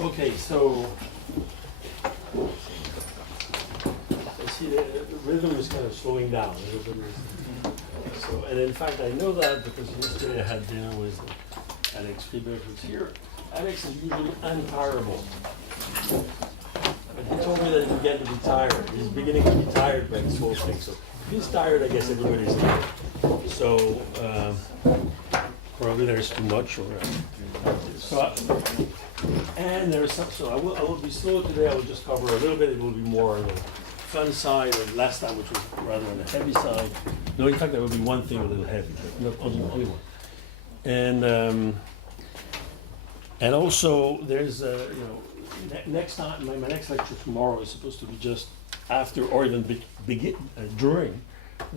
Okay, so see the rhythm is kind of slowing down. So, and in fact, I know that because yesterday I had dinner with Alex Friedberg, who's here. Alex is usually untireable, but he told me that he began to be tired. He's beginning to be tired by this whole thing. So if he's tired, I guess everybody's tired. So probably there's too much, or and there's some. So I will be slow today. I will just cover a little bit. It will be more on the fun side of last time, which was rather on the heavy side. No, in fact, there will be one thing a little heavy, but not only one. And also there's next time my next lecture tomorrow is supposed to be just after or even during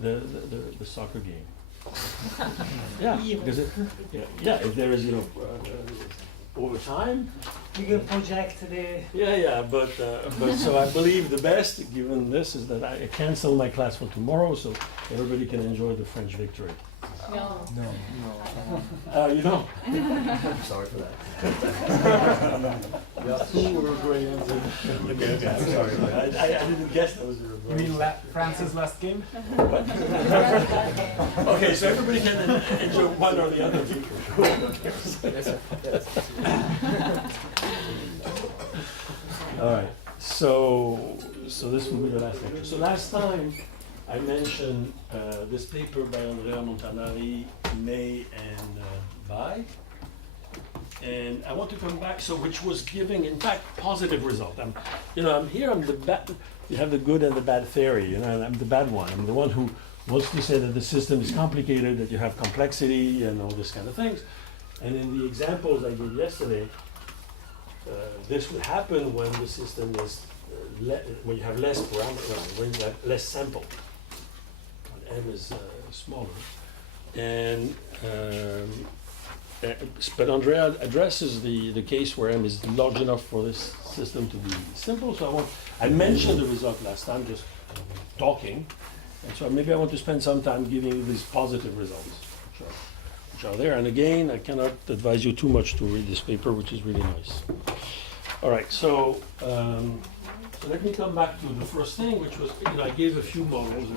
the soccer game. Yeah, because if there is over time. You can project the. Yeah, but so I believe the best, given this, is that I cancel my class for tomorrow, so everybody can enjoy the French victory. No. You don't? I'm sorry for that. Yeah, two Uruguayans. Okay, I'm sorry. I didn't guess that was Uruguay. You mean France's last game? Okay, so everybody can enjoy one or the other. Yes, sir. Yes. All right. So this will be the last lecture. So last time I mentioned this paper by Andrea Montanari, May, and Bai. And I want to come back, which was giving, in fact, positive result. I'm here, I'm the bad, you have the good and the bad theory, and I'm the bad one. I'm the one who wants to say that the system is complicated, that you have complexity and all this kind of things. And in the examples I gave yesterday, this would happen when the system is, when you have less parameters, when you have less sample. When M is smaller. And but Andrea addresses the case where M is large enough for this system to be simple. So I mentioned the result last time, just talking. And so maybe I want to spend some time giving you these positive results, which are there. And again, I cannot advise you too much to read this paper, which is really nice. All right, so let me come back to the first thing, which was, I gave a few models,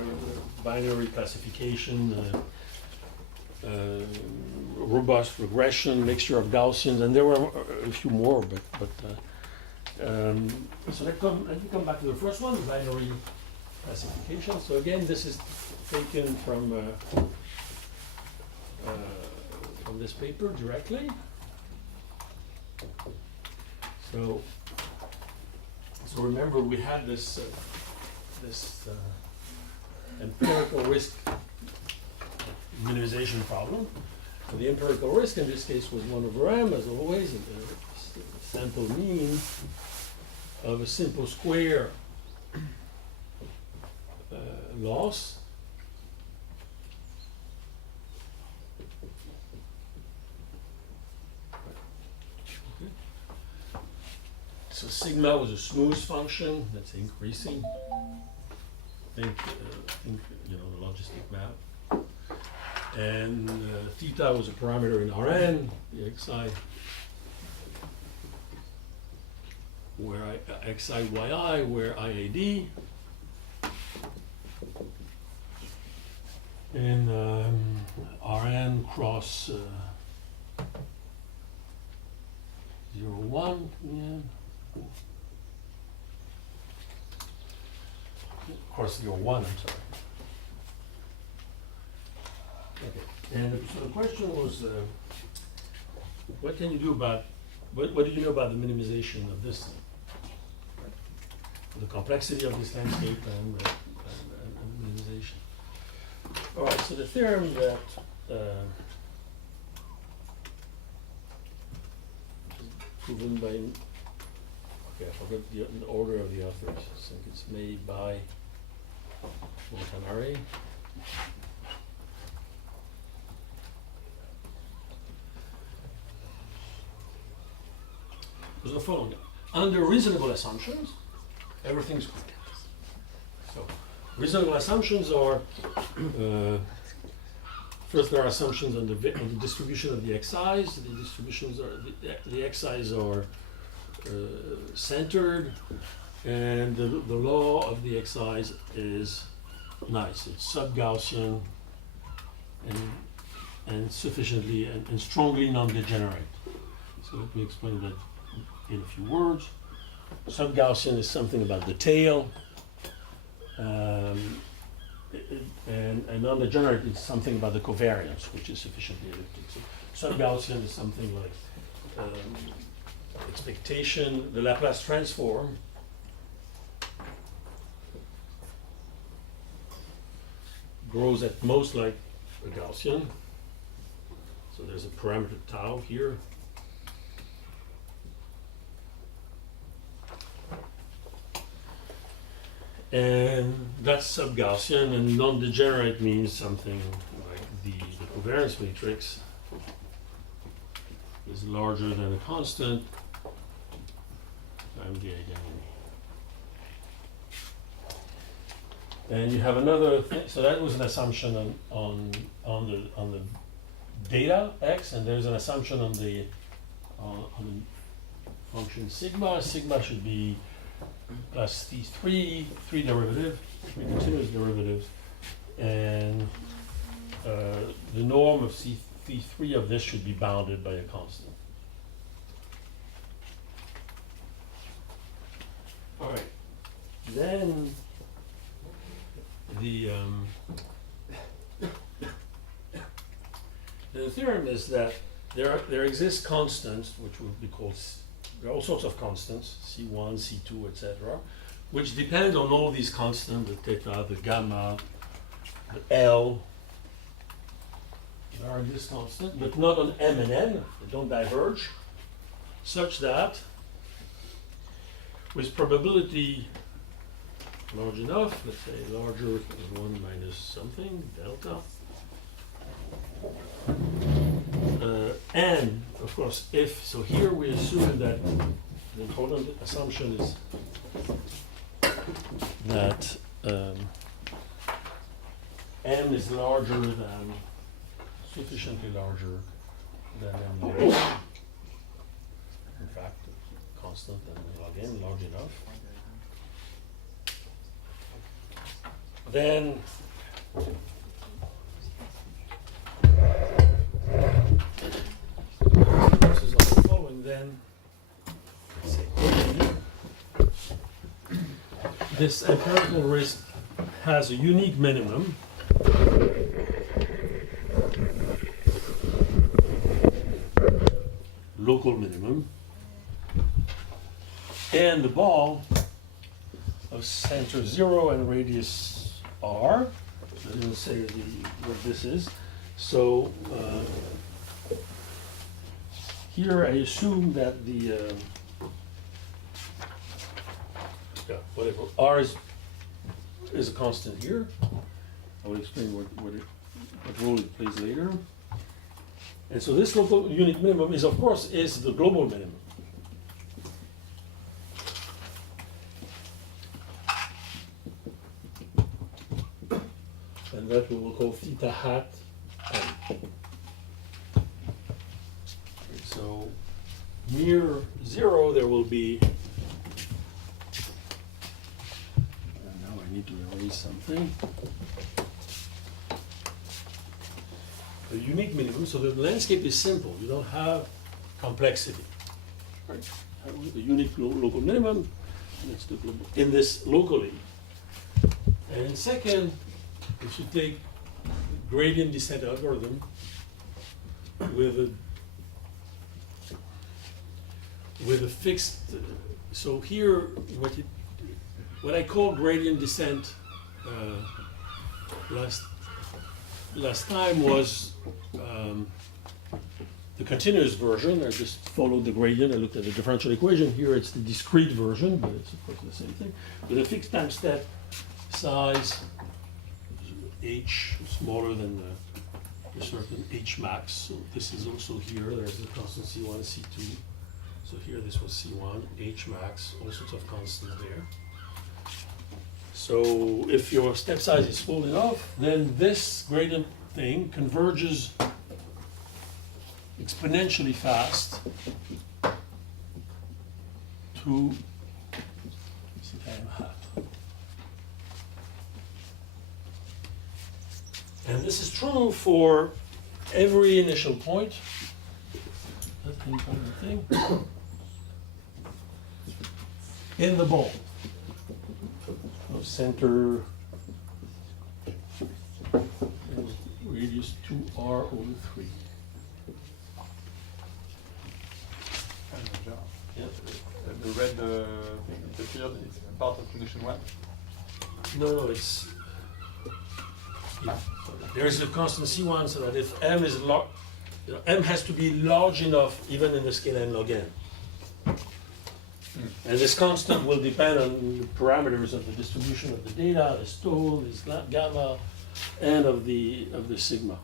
binary classification, robust regression, mixture of Gaussians, and there were a few more, so let me come back to the first one, binary classification. So again, this is taken from this paper directly. So remember, we had this empirical risk minimization problem. So the empirical risk in this case was 1 over m, as always, and the sample mean of a simple square loss. Okay. So sigma was a smooth function that's increasing. Think the logistic map. And theta was a parameter in Rn, the xi, where xi yi, where iad. And Rn cross 0, 1, yeah. Cross 0, 1, I'm sorry. Okay. And so the question was, what can you do about, what do you know about the minimization of this, the complexity of this landscape and minimization? All right, so the theorem that is proven by, okay, I forgot the order of the authors. I think it's made by Montanari. Was the following: under reasonable assumptions, everything's good. So Reasonable assumptions are, first there are assumptions on the distribution of the xi's. The distributions are, the xi's are centered, and the law of the xi's is nice. It's sub-Gaussian and sufficiently and strongly non-degenerate. So let me explain that in a few words. Sub-Gaussian is something about the tail, and non-degenerate is something about the covariance, which is sufficiently elliptic. So sub-Gaussian is something like expectation, the Laplace transform grows at most like a Gaussian. So there's a parameter tau here. And that's sub-Gaussian, and non-degenerate means something like the covariance matrix is larger than a constant times the identity. And you have another thing, so that was an assumption on the data x, and there's an assumption on the function sigma. Sigma should be plus three derivative, three continuous derivatives, and the norm of C3 of this should be bounded by a constant. All right, then the theorem is that there exist constants, which would be called, there are all sorts of constants, C1, C2, etc., which depend on all these constants, the theta, the gamma, the L. There are this constant, but not on M and N, they don't diverge, such that with probability large enough, let's say larger than 1 minus something, delta, and of course if, so here we assume that the important assumption is that M is larger than, sufficiently larger than M. In fact, constant and log n large enough. Then this is all the following. Then say, this empirical risk has a unique minimum. Local minimum, and the ball of center 0 and radius r. I didn't say what this is. So here I assume that the whatever r is a constant here. I will explain what role it plays later. And so this local unique minimum is, of course, is the global minimum. And that we will call theta hat m. So near 0 there will be, and now I need to erase something. A unique minimum, so the landscape is simple. You don't have complexity. Right? The unique local minimum, that's the global, in this locally. And second, if you take gradient descent algorithm with a fixed, so here what I call gradient descent last time was the continuous version. I just followed the gradient. I looked at the differential equation. Here it's the discrete version, but it's of course the same thing. With a fixed time step size h smaller than a certain h max. So this is also here. There's the constant C1, C2. So here this was C1, h max, all sorts of constants there. So if your step size is full enough, then this gradient thing converges exponentially fast to hat. And this is true for every initial point. That kind of thing. In the ball. Of center and radius 2r over 3. Yeah. The red thing, the field is part of condition 1? No, it's there's a constant C1 so that if m is large, m has to be large enough even in the scale n log n. And this constant will depend on the parameters of the distribution of the data, the stole, this gamma, and of the sigma.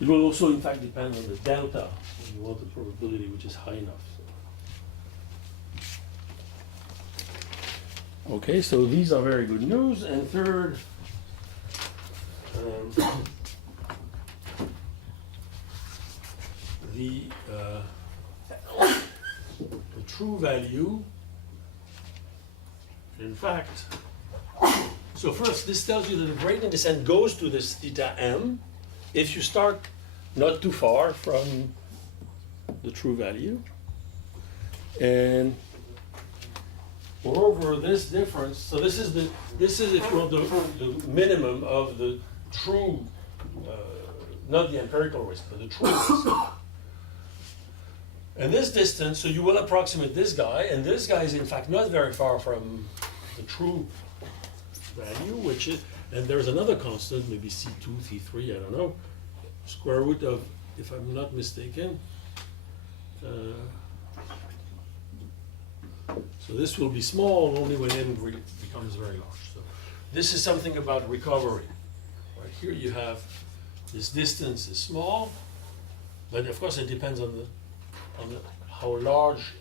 It will also, in fact, depend on the delta. You want the probability which is high enough. Okay, so these are very good news. And third, the true value, in fact, so first this tells you that the gradient descent goes to this theta m if you start not too far from the true value. And moreover, this difference, so this is if you want the minimum of the true, not the empirical risk, but the true risk. And this distance, so you will approximate this guy, and this guy is in fact not very far from the true value, which is, and there's another constant, maybe C2, C3, I don't know, square root of, if I'm not mistaken. So this will be small only when n becomes very large. So this is something about recovery. Right here you have this distance is small, but of course it depends on how large,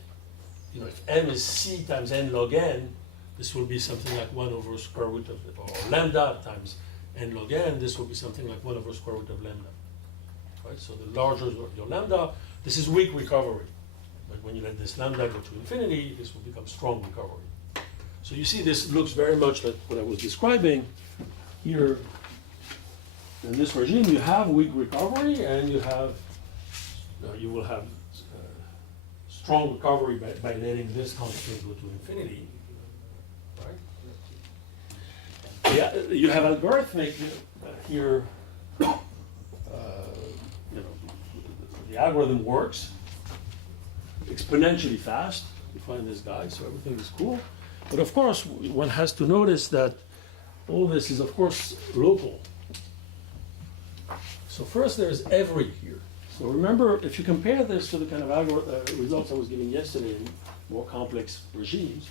if m is c times n log n, this will be something like 1 over square root of, or lambda times n log n, this will be something like 1 over square root of lambda. Right? So the larger your lambda, this is weak recovery. But when you let this lambda go to infinity, this will become strong recovery. So you see this looks very much like what I was describing here. In this regime, you have weak recovery, and you will have strong recovery by letting this constant go to infinity. Right? Yeah, you have algorithmic here. The algorithm works exponentially fast. You find this guy, so everything is cool. But of course, one has to notice that all this is, of course, local. So first, there's every here. So remember, if you compare this to the kind of results I was giving yesterday in more complex regimes,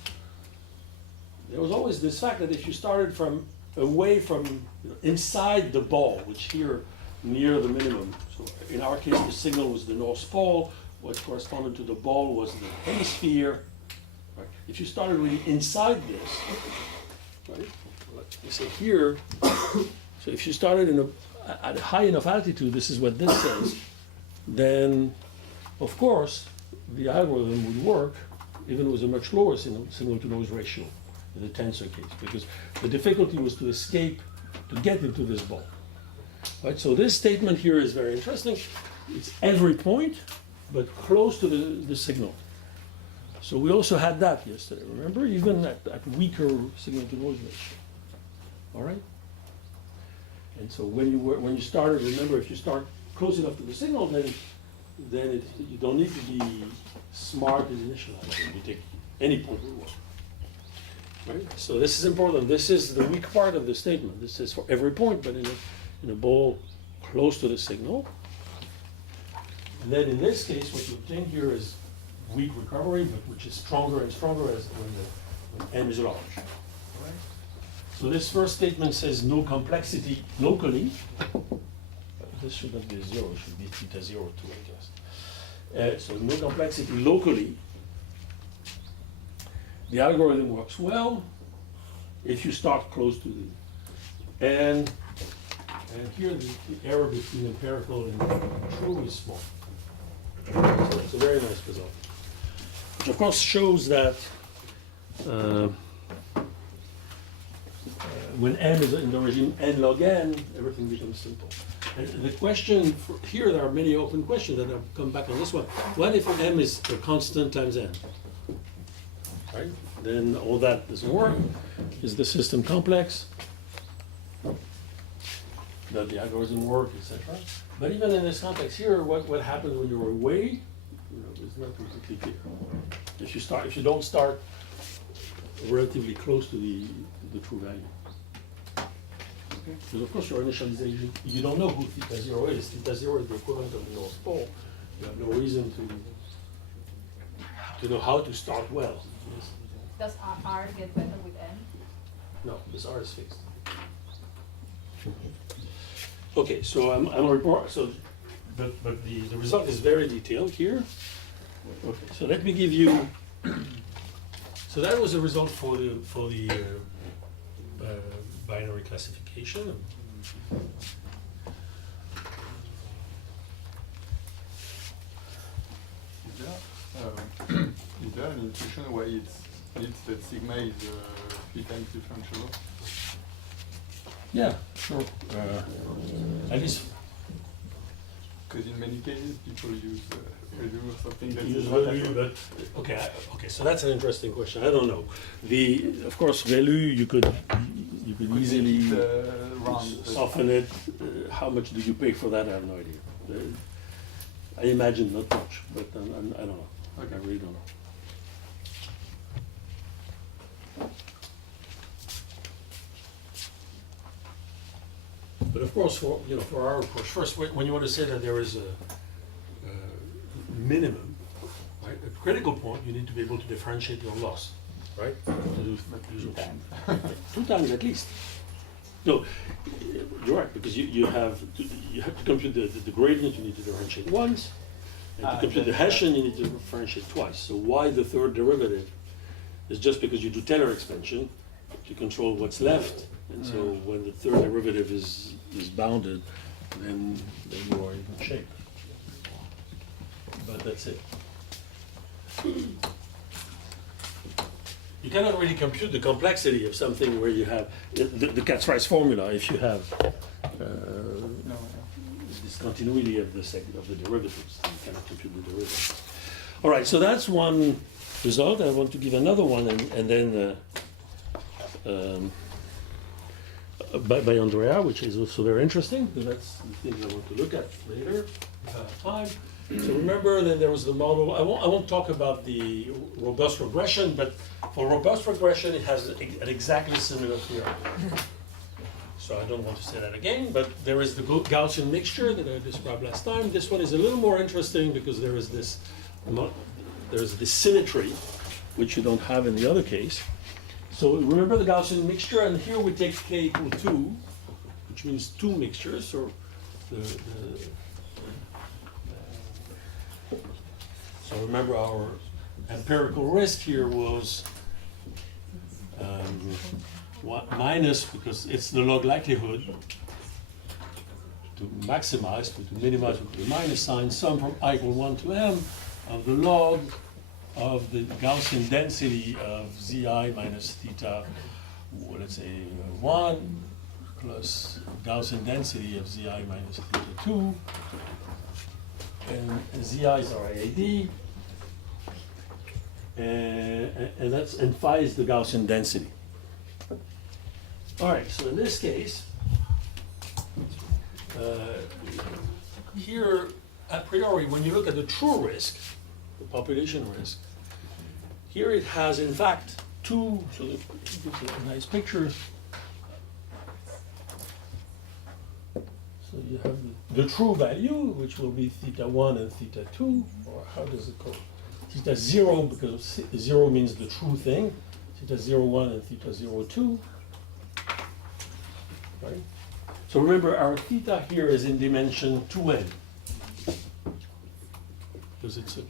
there was always this fact that if you started from away from inside the ball, which here near the minimum, so in our case the signal was the North Pole, what corresponded to the ball was the hemisphere. Right? If you started really inside this, right? Let me say here, so if you started at a high enough altitude, this is what this says, then of course the algorithm would work even with a much lower signal to noise ratio in the tensor case, because the difficulty was to escape, to get into this ball. Right? So this statement here is very interesting. It's every point, but close to the signal. So we also had that yesterday, remember? Even at weaker signal to noise ratio. All right? And so when you started, remember, if you start close enough to the signal, then you don't need to be smart as initializing. You take any point will work. Right? So this is important. This is the weak part of the statement. This is for every point, but in a ball close to the signal. And then in this case, what you obtain here is weak recovery, but which is stronger and stronger as when n is large. All right? So this first statement says no complexity locally. This should not be 0, it should be theta 0 too, I guess. So no complexity locally. The algorithm works well. if you start close to the, and here the error between empirical and true is small. So it's a very nice result. Which of course shows that when n is in the regime n log n, everything becomes simple. And the question here, there are many open questions that I'll come back on this one. What if m is a constant times n? Right? Then all that doesn't work. Is the system complex? Does the algorithm work, etc.? But even in this context here, what happens when you're away? It's not completely clear. If you don't start relatively close to the true value. Because of course your initialization, you don't know who theta 0 is. Theta 0 is the equivalent of the North Pole. You have no reason to know how to start well. Yes. Does R get better with n? No, this R is fixed. Okay, so I'm a report. So, but the result is very detailed here. Okay, so let me give you. So that was the result for the binary classification. Is there an intuition why it's that sigma is 3 times differentiable? Yeah, sure. At least Because in many cases people use Redu or something that use is not ReLU, that- but okay. So that's an interesting question. I don't know. Of course, ReLU you could could easily make it, round, but- soften it. How much do you pay for that? I have no idea. I imagine not much, but I don't know. Okay. I really don't know. But of course, for our approach, first, when you want to say that there is a minimum, right, a critical point, you need to be able to differentiate your loss, right? Two times. 2 times at least. No, you're right, because you have to compute the gradient, you need to differentiate once, and to compute the Hessian, you need to differentiate twice. So why the third derivative is just because you do Taylor expansion to control what's left, and so when the third derivative is bounded, then you are in good shape. But that's it. You cannot really compute the complexity of something where you have the Cat's-Rice formula. If you have No, discontinuity of the derivatives, then you cannot compute the derivatives. All right, so that's one result. I want to give another one, and then by Andrea, which is also very interesting, because that's the things I want to look at later if I have time. So remember, then there was the model. I won't talk about the robust regression, but for robust regression, it has an exactly similar theorem. So I don't want to say that again, but there is the Gaussian mixture that I described last time. This one is a little more interesting because there is this symmetry, which you don't have in the other case. So remember the Gaussian mixture, and here we take k equal 2, which means 2 mixtures, or so remember our empirical risk here was minus, because it's the log likelihood, to maximize, to minimize with the minus sign, sum from I equal 1 to m of the log of the Gaussian density of zi minus theta, let's say 1, plus Gaussian density of zi minus theta 2, and zi's are IAD, and phi is the Gaussian density. All right, so in this case, here, a priori, when you look at the true risk, the population risk, here it has, in fact, 2, so it gives a nice picture. So you have the true value, which will be theta 1 and theta 2, or how does it go? Theta 0, because 0 means the true thing, theta 0, 1 and theta 0, 2. Right? So remember, our theta here is in dimension 2n, because it's a.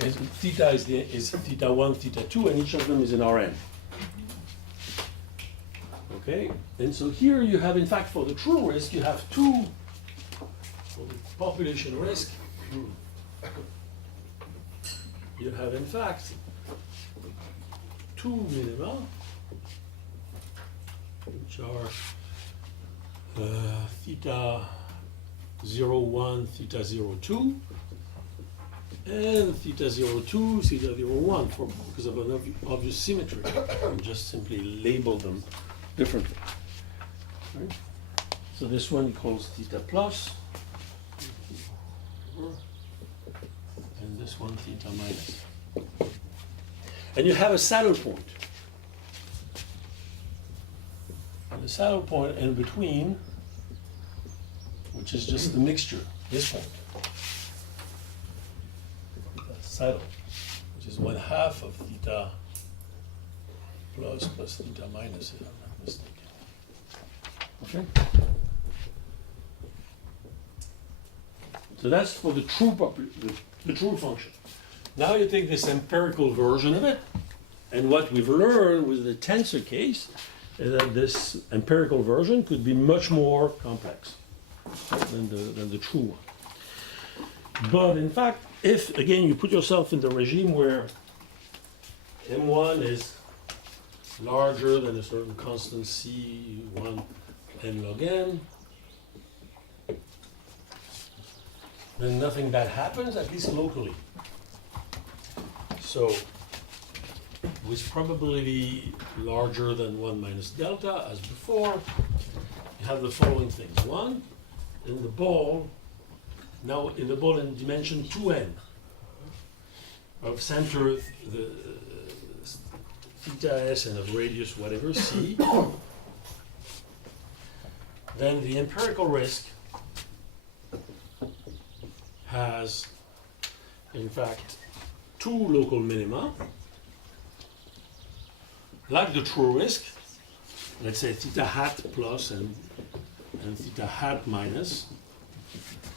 And theta is theta 1, theta 2, and each of them is an Rn. Okay, and so here you have, in fact, for the true risk, you have two, for the population risk, you have, in fact, two minima, which are theta 0, 1, theta 0, 2, and theta 0, 2, theta 0, 1, because of an obvious symmetry. And just simply label them differently. Right? So this one equals theta plus, and this one theta minus. And you have a saddle point. And the saddle point in between, which is just the mixture, this point. Saddle, which is 1/2 of theta plus theta minus, if I'm not mistaken. Okay? So that's for the true the true function. Now you take this empirical version of it, and what we've learned with the tensor case is that this empirical version could be much more complex than the true one. But in fact, if, again, you put yourself in the regime where M1 is larger than a certain constant C1 n log n, then nothing bad happens, at least locally. So, with probability larger than 1 minus delta, as before, you have the following things. One, in the ball, now in the ball in dimension 2n, of center the theta s and of radius whatever c, then the empirical risk has, in fact, two local minima, like the true risk, let's say theta hat plus and theta hat minus,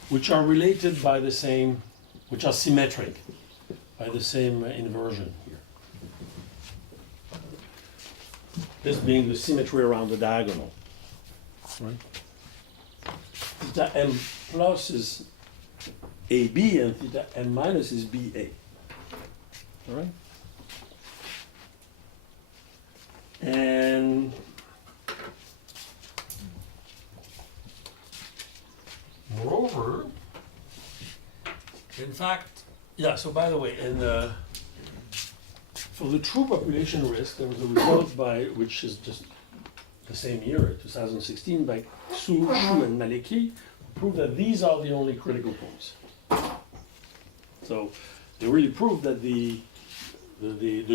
which are related by the same, which are symmetric by the same inversion here. This being the symmetry around the diagonal, right? Theta m plus is AB and theta m minus is BA. All right? And moreover, in fact, yeah, so by the way, for the true population risk, there was a result by, which is just the same year, 2016, by Xu, Shu, and Maleki, who proved that these are the only critical points. So they really proved that the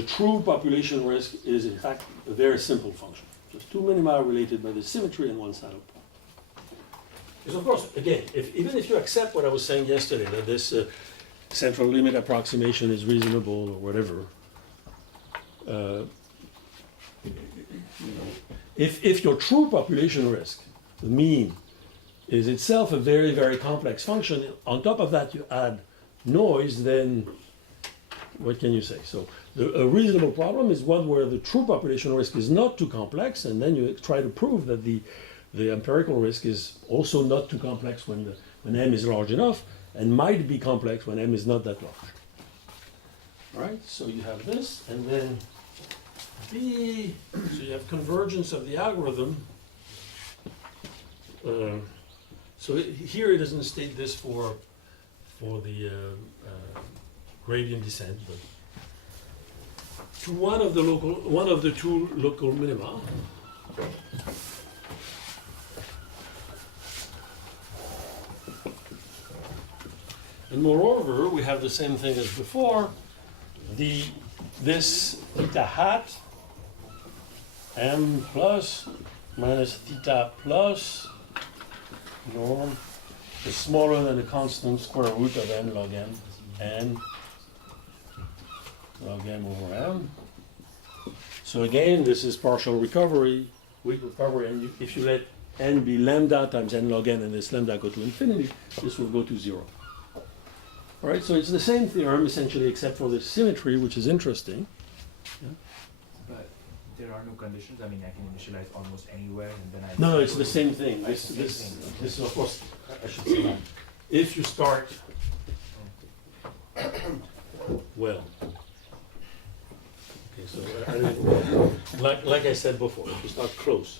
true population risk is in fact a very simple function. Just two minima related by the symmetry and one saddle point. Because of course, again, even if you accept what I was saying yesterday, that this central limit approximation is reasonable or whatever, if your true population risk, the mean, is itself a very, very complex function, on top of that you add noise, then what can you say? So a reasonable problem is one where the true population risk is not too complex, and then you try to prove that the empirical risk is also not too complex when m is large enough, and might be complex when m is not that large. All right, so you have this, and then B, so you have convergence of the algorithm. So here it doesn't state this for the gradient descent, but to one of the two local minima. And moreover, we have the same thing as before. This theta hat m plus minus theta plus norm is smaller than the constant square root of n log n log m over m. So again, this is partial recovery, weak recovery, and if you let n be lambda times n log n and this lambda go to infinity, this will go to 0. All right, so it's the same theorem essentially, except for the symmetry, which is interesting. But there are no conditions. I mean, I can initialize almost anywhere, and then I. No, it's the same thing. It's the same thing. This, of course, I should say that. If you start, well, okay, so like I said before, if you start close,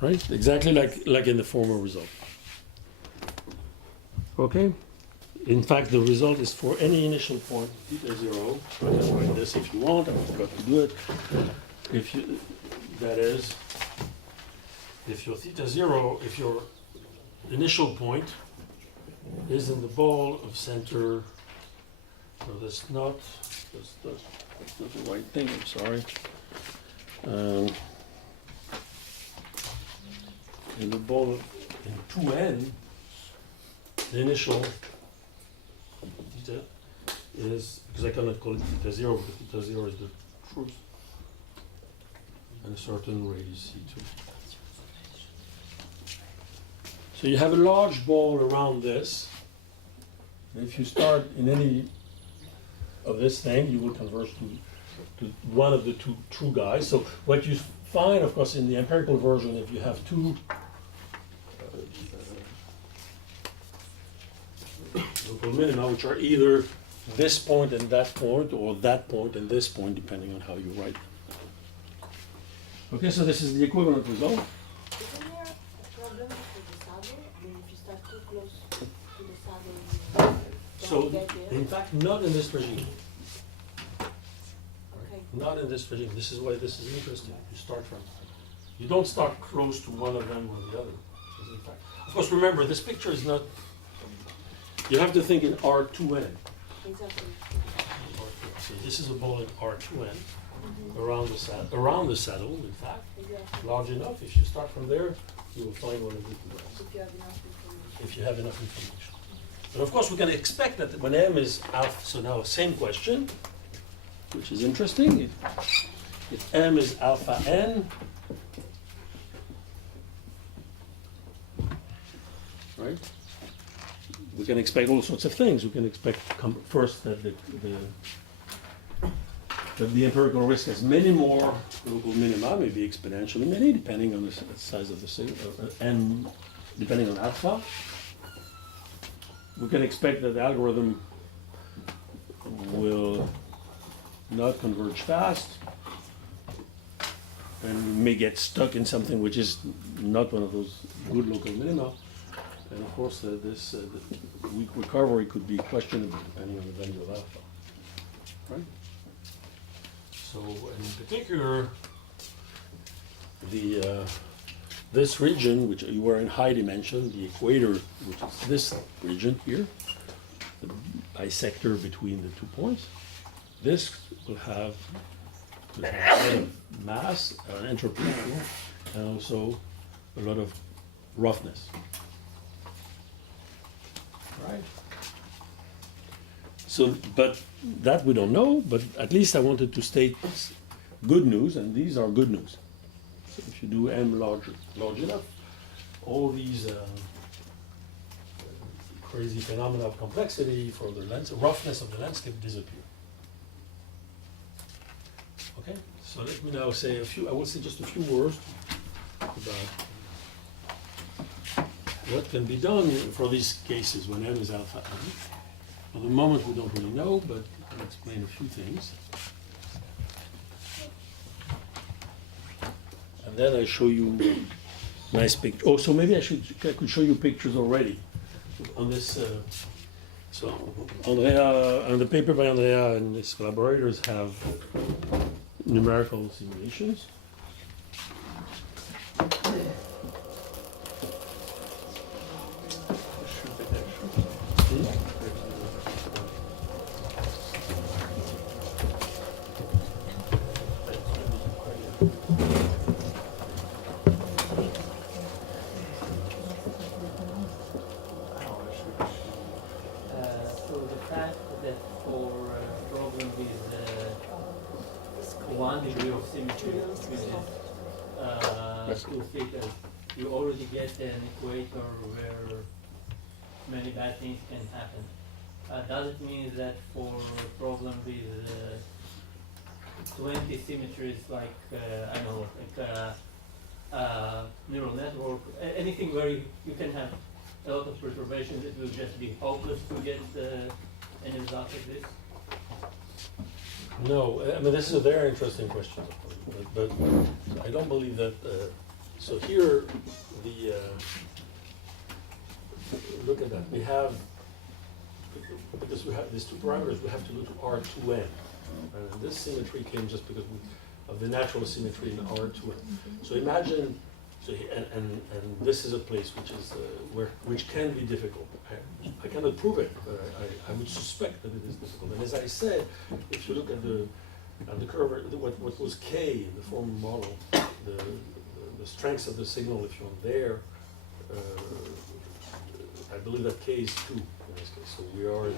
right? Exactly like in the former result. Okay. In fact, the result is for any initial point, theta 0. I can write this if you want. I forgot to do it. If you, that is, if your theta 0, if your initial point is in the ball of center, no, that's not the right thing. I'm sorry. In the ball in 2n, the initial theta is, because I cannot call it theta 0, because theta 0 is the truth, and a certain radius c2. So you have a large ball around this, and if you start in any of this thing, you will converge to one of the two true guys. So what you find, of course, in the empirical version, if you have two local minima, which are either this point and that point, or that point and this point, depending on how you write them. Okay, so this is the equivalent result. Isn't there a problem with the saddle? I mean, if you start too close to the saddle, you So, don't get there. in fact, not in this regime. Okay. Not in this regime. This is why this is interesting. You start from, you don't start close to one of them or the other. Because in fact, of course, remember, this picture is not, you have to think in R2n. Exactly. So this is a ball in R2n, around the saddle, in fact, Exactly. large enough. If you start from there, you will find one of the two guys, If you have enough information. if you have enough information. But of course, we can expect that when m is alpha, so now same question, which is interesting. If m is alpha n, right? We can expect all sorts of things. We can expect first that the empirical risk has many more local minima, maybe exponentially many, depending on the size of the signal, n depending on alpha. We can expect that the algorithm will not converge fast, and we may get stuck in something which is not one of those good local minima. And of course, this weak recovery could be questionable depending on the value of alpha, right? So, in particular, this region, which you were in high dimension, the equator, which is this region here, the bisector between the 2 points, this will have a lot of mass, an entropy, and also a lot of roughness. Right. So, but that we don't know, but at least I wanted to state good news, and these are good news. So if you do m large enough, all these crazy phenomena of complexity for the lens, roughness of the landscape disappear. Okay, so let me now say I will say just a few words about what can be done for these cases when m is alpha n. For the moment we don't really know, but I'll explain a few things. And then I show you nice pictures. Oh, so maybe I could show you pictures already on this. So Andrea, and the paper by Andrea and his collaborators have numerical simulations. So the fact that for a problem with 1 degree of symmetry with two theta, you already get an equator where many bad things can happen. Does it mean that for a problem with 20 symmetries, like I don't know, like neural network, anything where you can have a lot of perturbations, it will just be hopeless to get any result like this? No, I mean, this is a very interesting question, but I don't believe that, so here, look at that, we have, because we have these two parameters, we have to go to R2n. And this symmetry came just because of the natural symmetry in R2n. So imagine, and this is a place which is which can be difficult. I cannot prove it, but I would suspect that it is difficult. And as I said, if you look at the curve, what was K in the formal model, the strengths of the signal, if you're there, I believe that K is 2 in this case. So we are in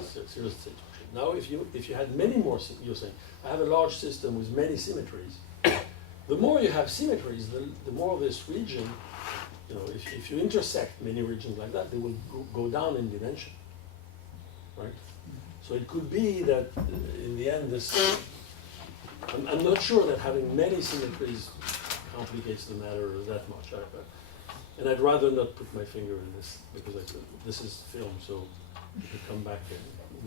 a serious situation. Now, if you had many more, you're saying, I have a large system with many symmetries. The more you have symmetries, the more this region, you know, if you intersect many regions like that, they will go down in dimension, right? So it could be that in the end, I'm not sure that having many symmetries complicates the matter that much. And I'd rather not put my finger in this, because this is film, so you could come back in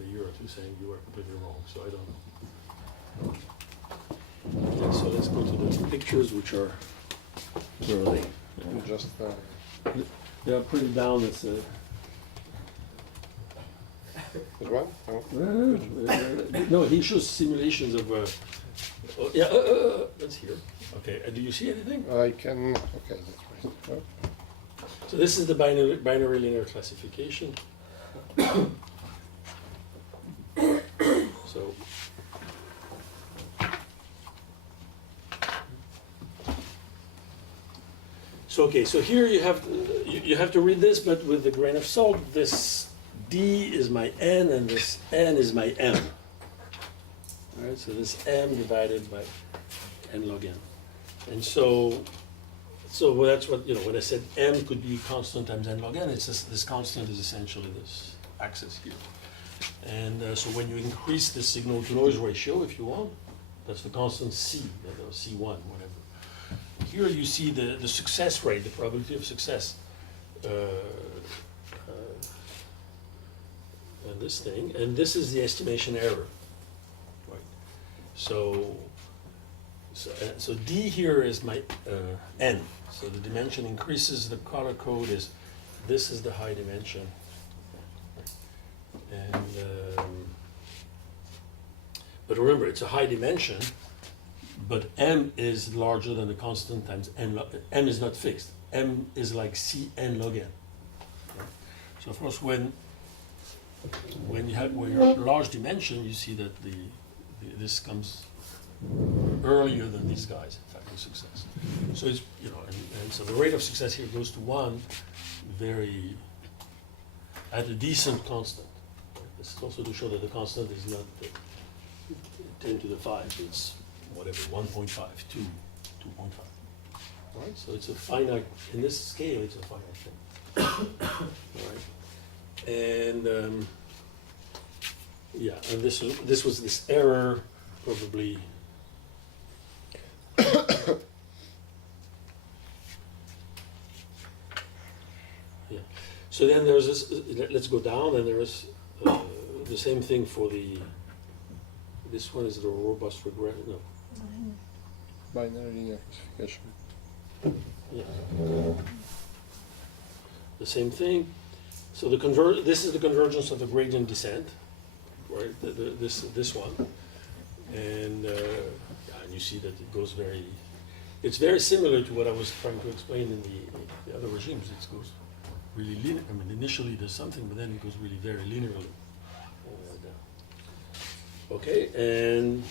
a year or two saying you are completely wrong, so I don't know. Okay, so let's go to the pictures, which are, where are they? Just They are pretty down. It's as well? No? no, he shows simulations of. Oh, yeah, that's here. Okay, do you see anything? I can. Okay, that's right. Oh. So this is the binary linear classification. So okay, so here you have to read this, but with a grain of salt. This D is my N, and this N is my M. All right, so this M divided by N log N, and so that's what, you know, when I said M could be constant times N log N. It's this constant is essentially this axis here, and so when you increase the signal to noise ratio, if you want, that's the constant C, or C1, whatever. Here you see the success rate, the probability of success, and this thing, and this is the estimation error, right? So D here is my N. So the dimension increases. The color code is, this is the high dimension, and but remember, it's a high dimension. But M is larger than the constant times N. M is not fixed. M is like Cn log N. Right? So of course, when you're a large dimension, you see that this comes earlier than these guys. In fact, the success. So it's, you know, and so the rate of success here goes to 1, at a decent constant. Right? This is also to show that the constant is not 10 to the 5. It's whatever, 1.5, 2, 2.5. Right? So it's a finite, in this scale, it's a finite thing. Right? And yeah, and this was this error, probably. Yeah. So then there's this, let's go down, and there is the same thing for this one is the robust regression, no. Binary linear classification. Yeah. The same thing. So this is the convergence of the gradient descent, right? This one, and and you see that it goes it's very similar to what I was trying to explain in the other regimes. It goes really linear. I mean, initially there's something, but then it goes really very linearly down. Okay, and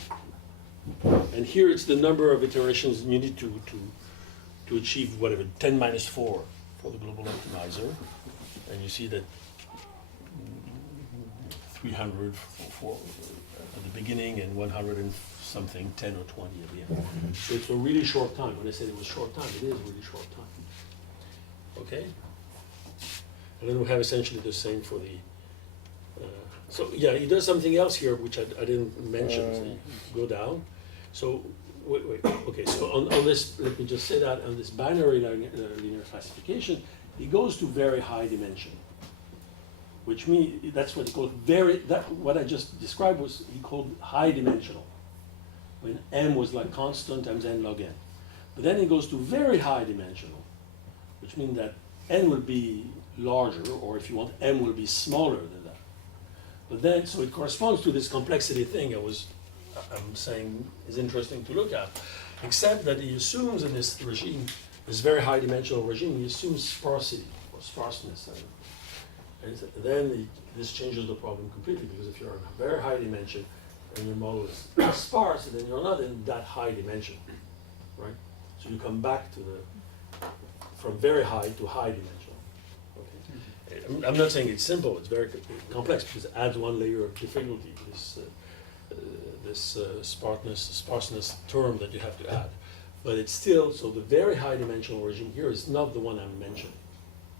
here it's the number of iterations you need to achieve whatever 10 minus 4 for the global optimizer, and you see that 300 for at the beginning and 100 and something, 10 or 20 at the end. So it's a really short time. When I said it was short time, it is really short time. Okay, And then we have essentially the same for the, so yeah, he does something else here which I didn't mention. So you go down. So, wait, okay, so on this, let me just say that, on this binary linear classification, he goes to very high dimension. Which means, that's what he called what I just described was, he called high dimensional. When m was like constant times n log n. But then he goes to very high dimensional, which means that n will be larger, or if you want, m will be smaller than that. But then, so it corresponds to this complexity thing I'm saying is interesting to look at, except that he assumes in this regime, this very high dimensional regime, he assumes sparsity, or sparseness. And then this changes the problem completely, because if you're in a very high dimension, and your model is sparse, then you're not in that high dimension, right? So you come back to from very high to high dimensional. Okay. I'm not saying it's simple, it's very complex, because it adds one layer of difficulty, this sparseness term that you have to add. But it's still, so the very high dimensional regime here is not the one I'm mentioning.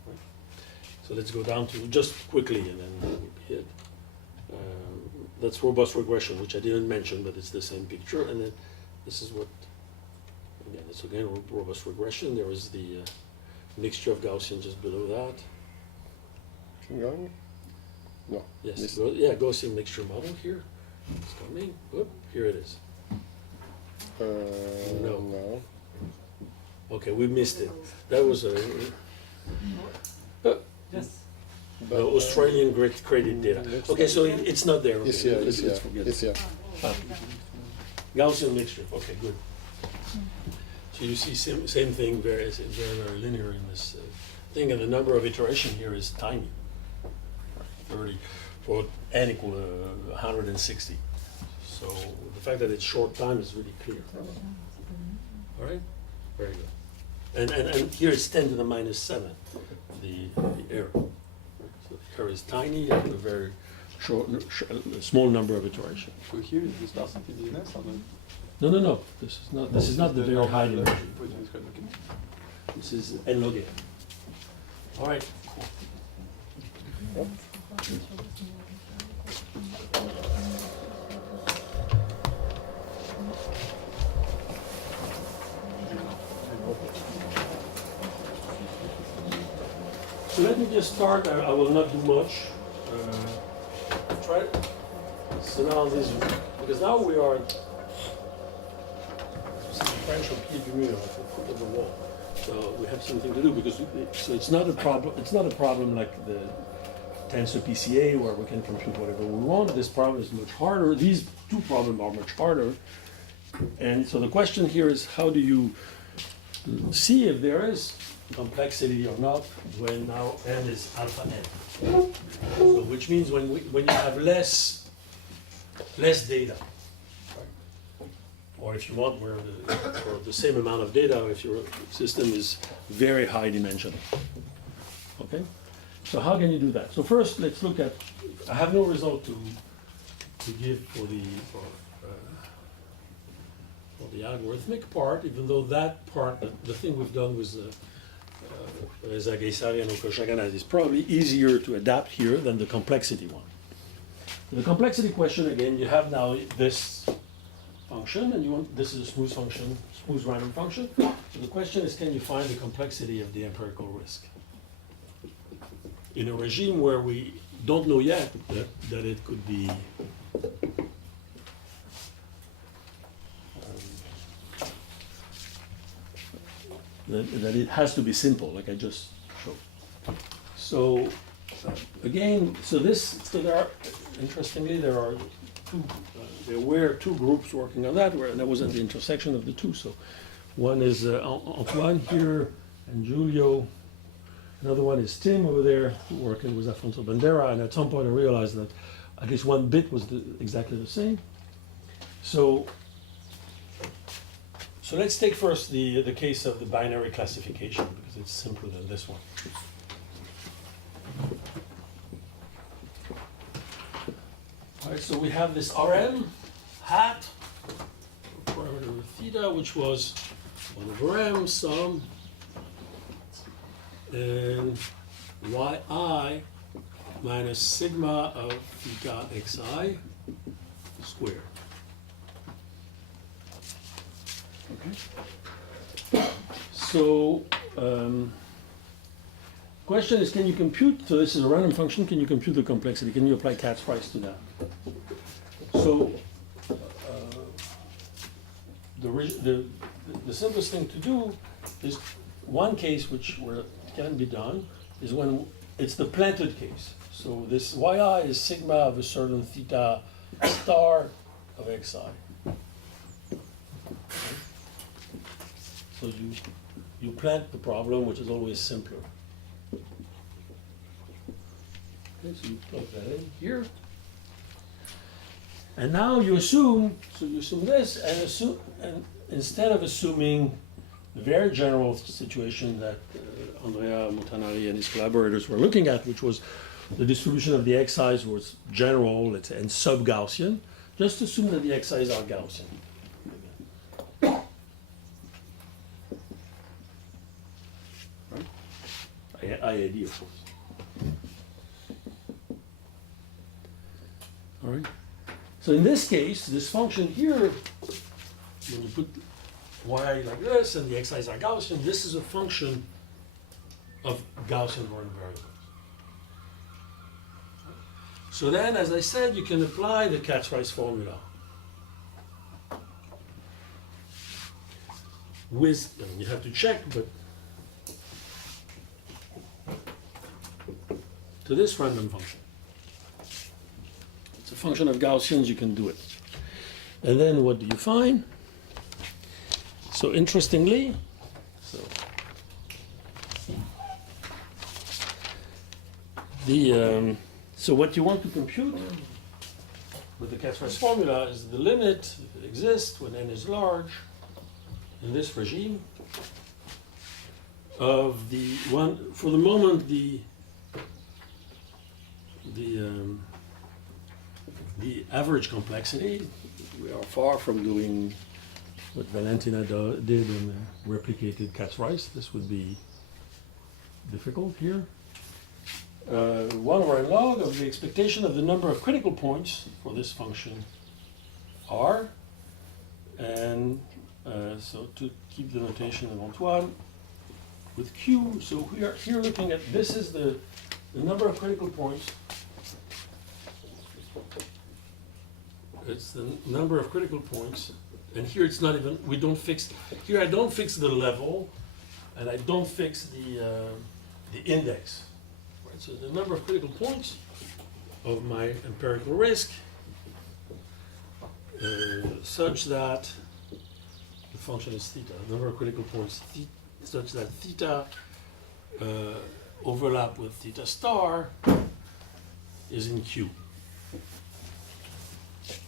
Right? So let's go down to, just quickly, and then we'll be it. That's robust regression, which I didn't mention, but it's the same picture. And then this is what, again, it's again robust regression. There is the mixture of Gaussian just below that. Going? No. Yes, This- yeah, Gaussian mixture model here. It's coming. Whoop, here it is. No. No. Okay, we missed it. That was a Yes. But, Australian credit data. let's Okay, so it's not there. It's Okay, here, let's it's here, forget it's it. here. Gaussian mixture. Okay, good. So you see same thing, very linear in this thing, and the number of iteration here is tiny. 30 for n equal 160. So the fact that it's short time is really clear. All right, very good. And here it's 10 to the minus 7, the error. So the error is tiny and a very small number of iterations. So here is the sparsity business or not? No. This is not the very high dimension. Okay. This is n log n. All right. So let me just start. I will not do much. Try. So now this, because now we are French or pied du mur, at the foot of the wall. So we have something to do, because so it's not a problem. It's not a problem like the tensor PCA where we can compute whatever we want. This problem is much harder. These two problems are much harder. And so the question here is, how do you see if there is complexity or not when now n is alpha n? So which means when you have less data, or if you want, where for the same amount of data, if your system is very high dimensional. Okay? So how can you do that? So first, let's look at, I have no result to give for the algorithmic part, even though that part, the thing we've done with Zaghesari and Okoshagana is probably easier to adapt here than the complexity one. The complexity question, again, you have now this function, and this is a smooth function, smooth random function. So the question is, can you find the complexity of the empirical risk? In a regime where we don't know yet that it could be that it has to be simple, like I just showed. So again, so there are, interestingly, there were two groups working on that, and that was at the intersection of the two. So one is Antoine here and Giulio. Another one is Tim over there, working with Afonso Bandera, and at some point I realized that at least one bit was exactly the same. So let's take first the case of the binary classification, because it's simpler than this one. All right, so we have this Rm hat, parameter theta, which was 1 over m sum, and yi minus sigma of theta xi squared. Okay. So, question is, can you compute, so this is a random function, can you compute the complexity? Can you apply cat's price to that? So, the simplest thing to do is, one case where it can be done is when it's the planted case. So this yi is sigma of a certain theta star of xi. So you plant the problem, which is always simpler. Okay, so you plug that in here. And now you assume this, and instead of assuming the very general situation that Andrea Montanari and his collaborators were looking at, which was the distribution of the xi's was general, let's say, and sub-Gaussian, just assume that the xi's are Gaussian. Right? IAD, of course. All right. So in this case, this function here, when you put y like this and the xi's are Gaussian, this is a function of Gaussian Horn variables. So then, as I said, you can apply the cat's-price formula with, I mean, you have to check, but to this random function. It's a function of Gaussians, you can do it. And then what do you find? So interestingly, so what you want to compute with the cat's-price formula is the limit, if it exists, when n is large, in this regime, of the one, for the moment, the average complexity. We are far from doing what Valentina did in the replicated cat's-rice. This would be difficult here. 1 over n log of the expectation of the number of critical points for this function R. And so to keep the notation of Antoine, with Q, so we are here looking at, this is the number of critical points. It's the number of critical points, and here it's not even, we don't fix, here I don't fix the level, and I don't fix the index. Right? So the number of critical points of my empirical risk such that the function is theta, the number of critical points such that theta overlap with theta star is in Q.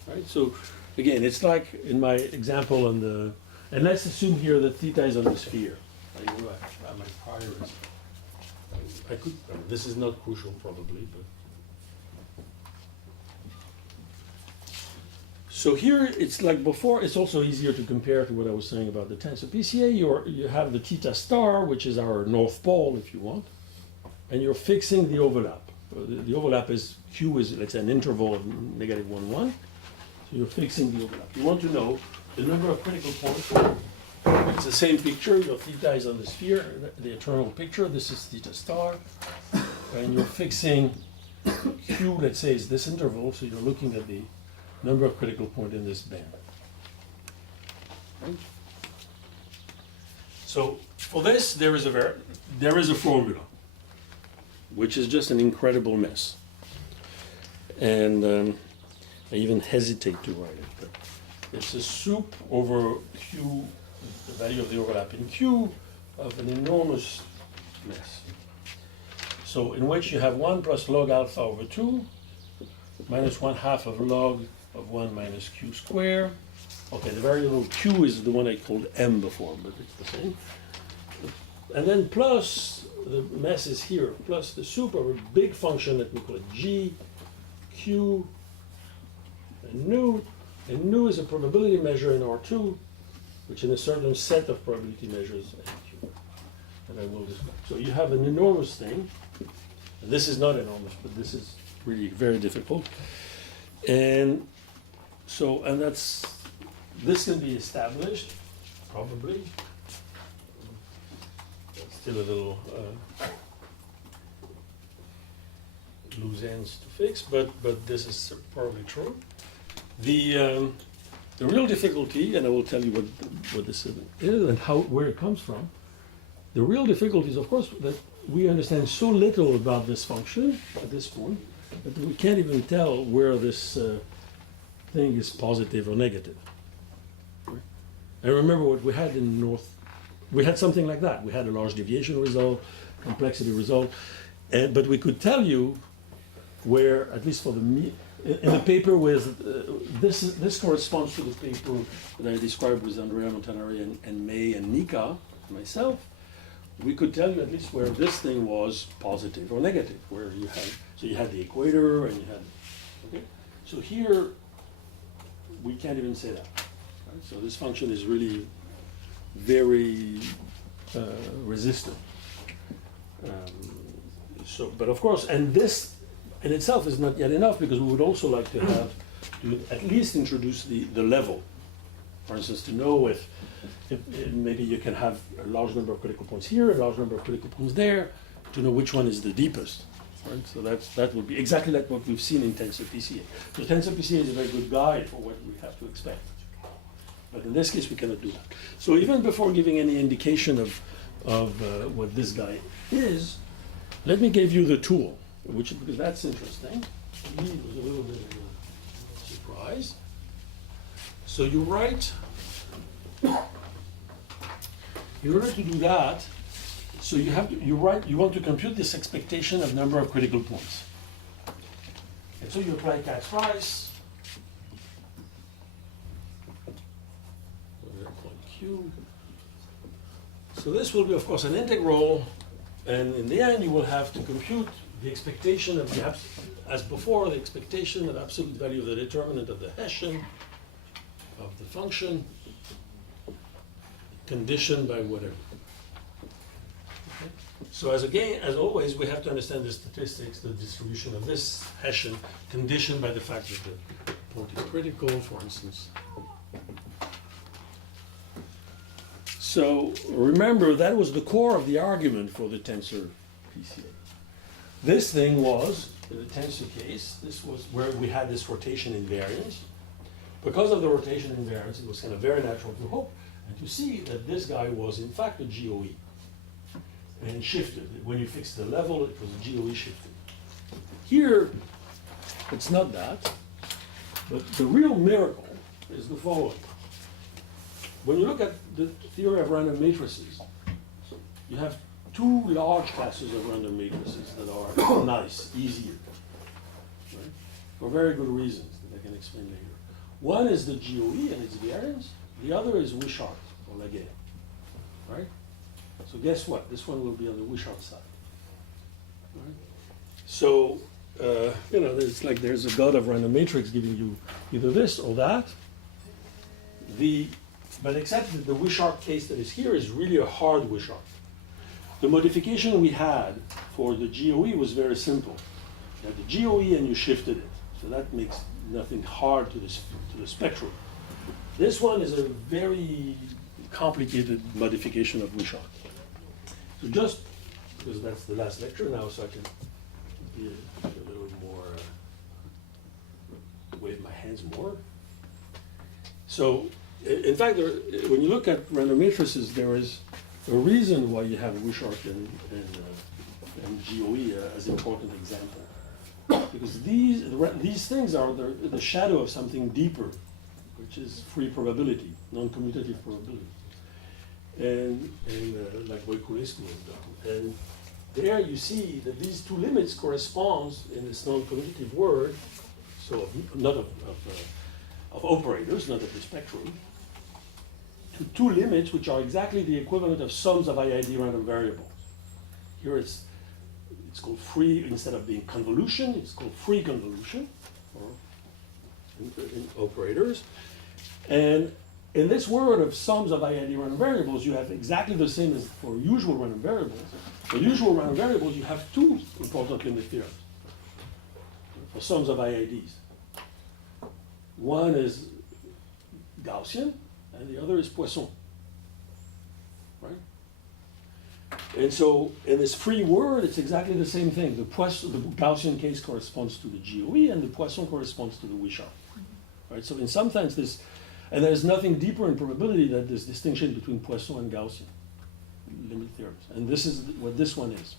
Right, so again, it's like in my example on the, and let's assume here that theta is on the sphere. I know my prior is, I could, this is not crucial probably, but. So here it's like before, it's also easier to compare to what I was saying about the tensor PCA. You have the theta star, which is our north pole if you want, and you're fixing the overlap. The overlap is, Q is, let's say, an interval of negative 1, 1. So you're fixing the overlap. You want to know the number of critical points. It's the same picture. Your theta is on the sphere, the eternal picture. This is theta star. And you're fixing Q, let's say, is this interval. So you're looking at the number of critical points in this band. Right? So for this, there is a formula, which is just an incredible mess. And I even hesitate to write it, but it's a soup over Q, the value of the overlap in Q, of an enormous mess. So in which you have 1 plus log alpha over 2, minus 1/2 of log of 1 minus Q squared. Okay, the variable Q is the one I called M before, but it's the same. And then plus, the mess is here, plus the soup of a big function that we call it G, Q, and nu. And nu is a probability measure in R2, which in a certain set of probability measures, and I will describe. So you have an enormous thing, And this is not enormous, but this is really very difficult. And so, and this can be established, probably. It's still a little loose ends to fix, but this is probably true. The real difficulty, and I will tell you what this is and where it comes from. The real difficulty is, of course, that we understand so little about this function at this point that we can't even tell where this thing is positive or negative. I remember what we had in North. We had something like that. We had a large deviation result, complexity result, but we could tell you where, at least for in the paper with this corresponds to the paper that I described with Andrea Montanari and May and Nika, myself. We could tell you at least where this thing was positive or negative, where you had the equator and you had, okay? So here, we can't even say that. Right? So this function is really very resistant. But of course, and this in itself is not yet enough, because we would also like to at least introduce the level. For instance, to know if maybe you can have a large number of critical points here, a large number of critical points there, to know which one is the deepest. Right? So that would be exactly like what we've seen in tensor PCA. So tensor PCA is a very good guide for what we have to expect. But in this case, we cannot do that. So even before giving any indication of what this guy is, let me give you the tool, because that's interesting. To me, it was a little bit of a surprise. So you write, in order to do that, so you want to compute this expectation of number of critical points. And so you apply Cat's price. Point Q. So this will be, of course, an integral, and in the end, you will have to compute the expectation of as before, the expectation of absolute value of the determinant of the Hessian of the function, conditioned by whatever. Okay. So as always, we have to understand the statistics, the distribution of this Hessian, conditioned by the fact that the point is critical, for instance. So remember, that was the core of the argument for the tensor PCA. This thing was, in the tensor case, this was where we had this rotation invariance. Because of the rotation invariance, it was kind of very natural to hope and to see that this guy was in fact a GOE and shifted. When you fixed the level, it was a GOE shifted. Here, it's not that, but the real miracle is the following. When you look at the theory of random matrices, you have two large classes of random matrices that are nice, easier, right? For very good reasons that I can explain later. One is the GOE and its variance. The other is Wishart or Laguerre, right? So guess what? This one will be on the Wishart side. Right? So, it's like there's a god of random matrix giving you either this or that. But except that the Wishart case that is here is really a hard Wishart. The modification we had for the GOE was very simple. You had the GOE and you shifted it. So that makes nothing hard to the spectrum. This one is a very complicated modification of Wishart. So just because that's the last lecture now, so I can be a little more, wave my hands more. So, in fact, when you look at random matrices, there is a reason why you have Wishart and GOE as important example. Because these things are the shadow of something deeper, which is free probability, non-commutative probability, and like Voiculescu has done. And there you see that these two limits corresponds in this non-commutative word, so not of operators, not of the spectrum, to two limits which are exactly the equivalent of sums of IID random variables. Here it's called free, instead of being convolution, it's called free convolution, or in operators. And in this world of sums of IID random variables, you have exactly the same as for usual random variables. For usual random variables, you have two important limit theorems for sums of IIDs. One is Gaussian, and the other is Poisson. Right? And so in this free world, it's exactly the same thing. The Gaussian case corresponds to the GOE, and the Poisson corresponds to the Wishart. Right? So in some sense, this, and there's nothing deeper in probability than this distinction between Poisson and Gaussian limit theorems. And this is what this one is.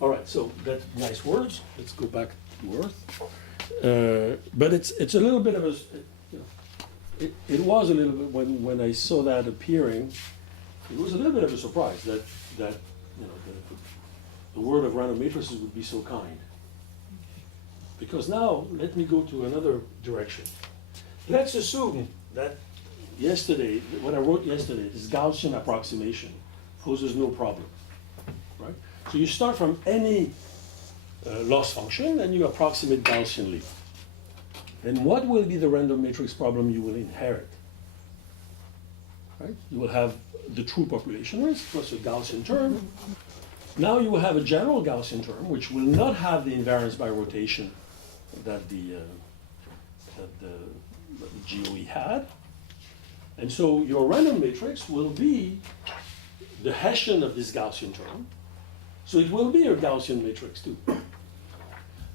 All right, so that's nice words. Let's go back to Earth. But it's a little bit of a, you know, it was a little bit, when I saw that appearing, it was a little bit of a surprise that you know, the word of random matrices would be so kind. Because now, let me go to another direction. Let's assume that yesterday, what I wrote yesterday, this Gaussian approximation poses no problem, right? So you start from any loss function and you approximate Gaussianly. Then what will be the random matrix problem you will inherit? Right? You will have the true population risk plus a Gaussian term. Now you will have a general Gaussian term which will not have the invariance by rotation that the GOE had. And so your random matrix will be the Hessian of this Gaussian term. So it will be a Gaussian matrix too.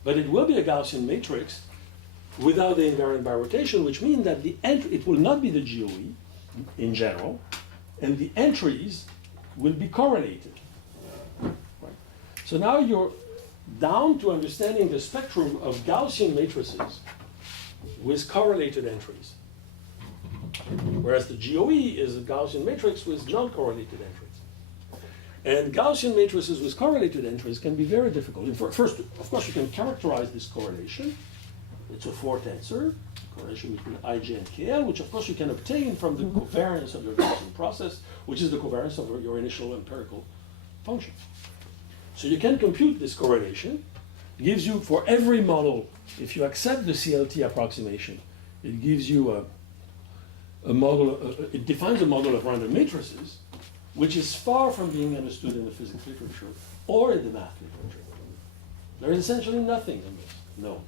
But it will be a Gaussian matrix without the invariant by rotation, which means that it will not be the GOE in general, and the entries will be correlated. Right? So now you're down to understanding the spectrum of Gaussian matrices with correlated entries. Whereas the GOE is a Gaussian matrix with non-correlated entries. And Gaussian matrices with correlated entries can be very difficult. First, of course, you can characterize this correlation. It's a four tensor, correlation between Ij and Kl, which of course you can obtain from the covariance of your Gaussian process, which is the covariance of your initial empirical function. So you can compute this correlation. It gives you, for every model, if you accept the CLT approximation, it gives you a model, it defines a model of random matrices, which is far from being understood in the physics literature or in the math literature. There is essentially nothing in this, no.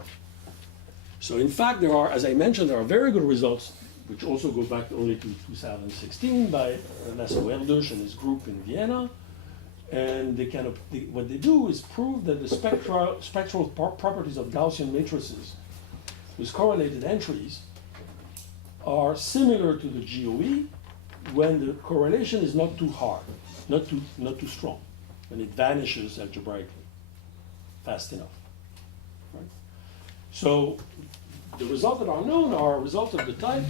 So in fact, there are, as I mentioned, there are very good results, which also go back only to 2016 by Lasso Erdős and his group in Vienna. And what they do is prove that the spectral properties of Gaussian matrices with correlated entries are similar to the GOE when the correlation is not too hard, not too strong, when it vanishes algebraically fast enough. Right? So the results that are known are results of the type,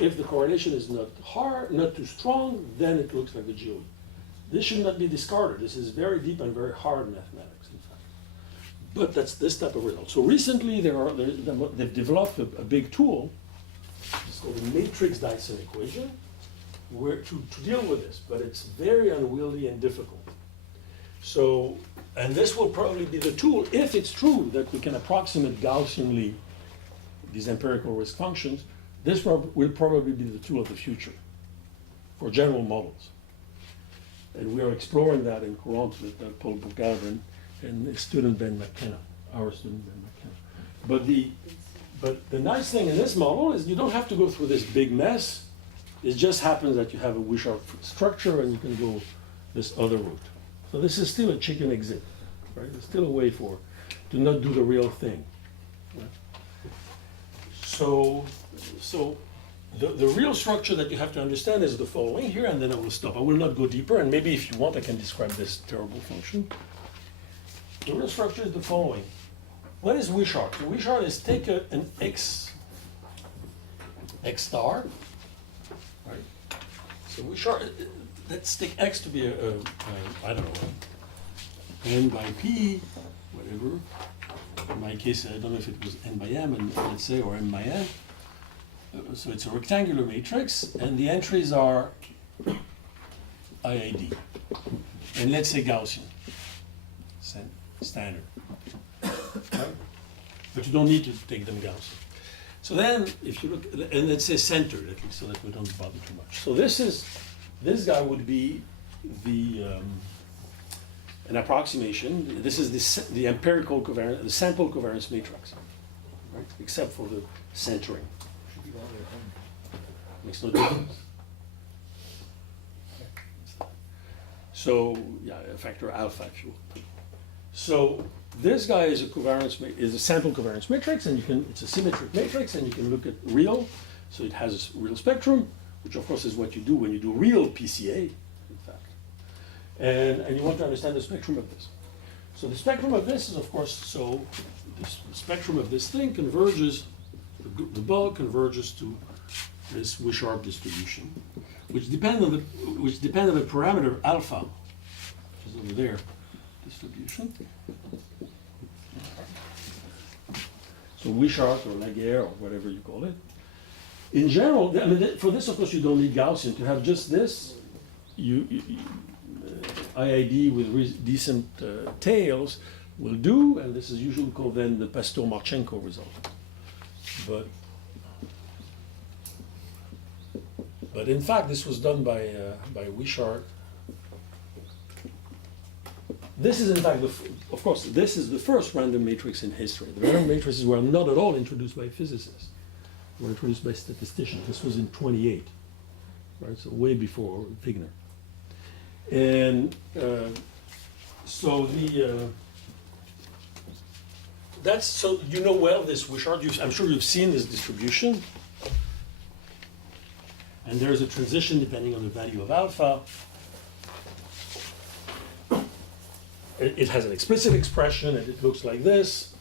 if the correlation is not hard, not too strong, then it looks like the GOE. This should not be discarded. This is very deep and very hard mathematics, in fact. But that's this type of result. So recently they've developed a big tool. It's called the matrix Dyson equation, where to deal with this, but it's very unwieldy and difficult. So, and this will probably be the tool, if it's true that we can approximate Gaussianly these empirical risk functions, this will probably be the tool of the future for general models. And we are exploring that in Courant with Paul Bourgade and his student Ben McKenna, our student Ben McKenna. But the nice thing in this model is you don't have to go through this big mess. It just happens that you have a Wishart structure and you can go this other route. So this is still a chicken exit, right? It's still a way to not do the real thing. Right? So the real structure that you have to understand is the following here, and then I will stop. I will not go deeper, and maybe if you want, I can describe this terrible function. The real structure is the following. What is Wishart? So Wishart is take an x star, right? So Wishart, let's take x to be I don't know, n by p, whatever. In my case, I don't know if it was n by m, and let's say, or m by n. So it's a rectangular matrix, and the entries are IID. And let's say Gaussian, standard. Right? But you don't need to take them Gaussian. So then, if you look, and it says centered at least, so that we don't bother too much. So this guy would be an approximation. This is the empirical covariance, the sample covariance matrix, right? Except for the centering. Makes no difference. So yeah, a factor alpha, if you will. So this guy is a sample covariance matrix, and it's a symmetric matrix, and you can look at real. So it has a real spectrum, which of course is what you do when you do real PCA, in fact. And you want to understand the spectrum of this. So the spectrum of this is, of course, so the spectrum of this thing converges, the bulk converges to this Wishart distribution, which depends on the parameter alpha, which is over there, distribution. So Wishart or Laguerre or whatever you call it. In general, I mean, for this, of course, you don't need Gaussian. To have just this, IID with decent tails will do, and this is usually called then the Pastor-Marchenko result. But in fact, this was done by Wishart. This is in fact, of course, this is the first random matrix in history. The random matrices were not at all introduced by physicists. They were introduced by statisticians. This was in 28, right? So way before Wigner. And so that's, so you know well this Wishart. I'm sure you've seen this distribution. And there's a transition depending on the value of alpha. It has an explicit expression, and it looks like this.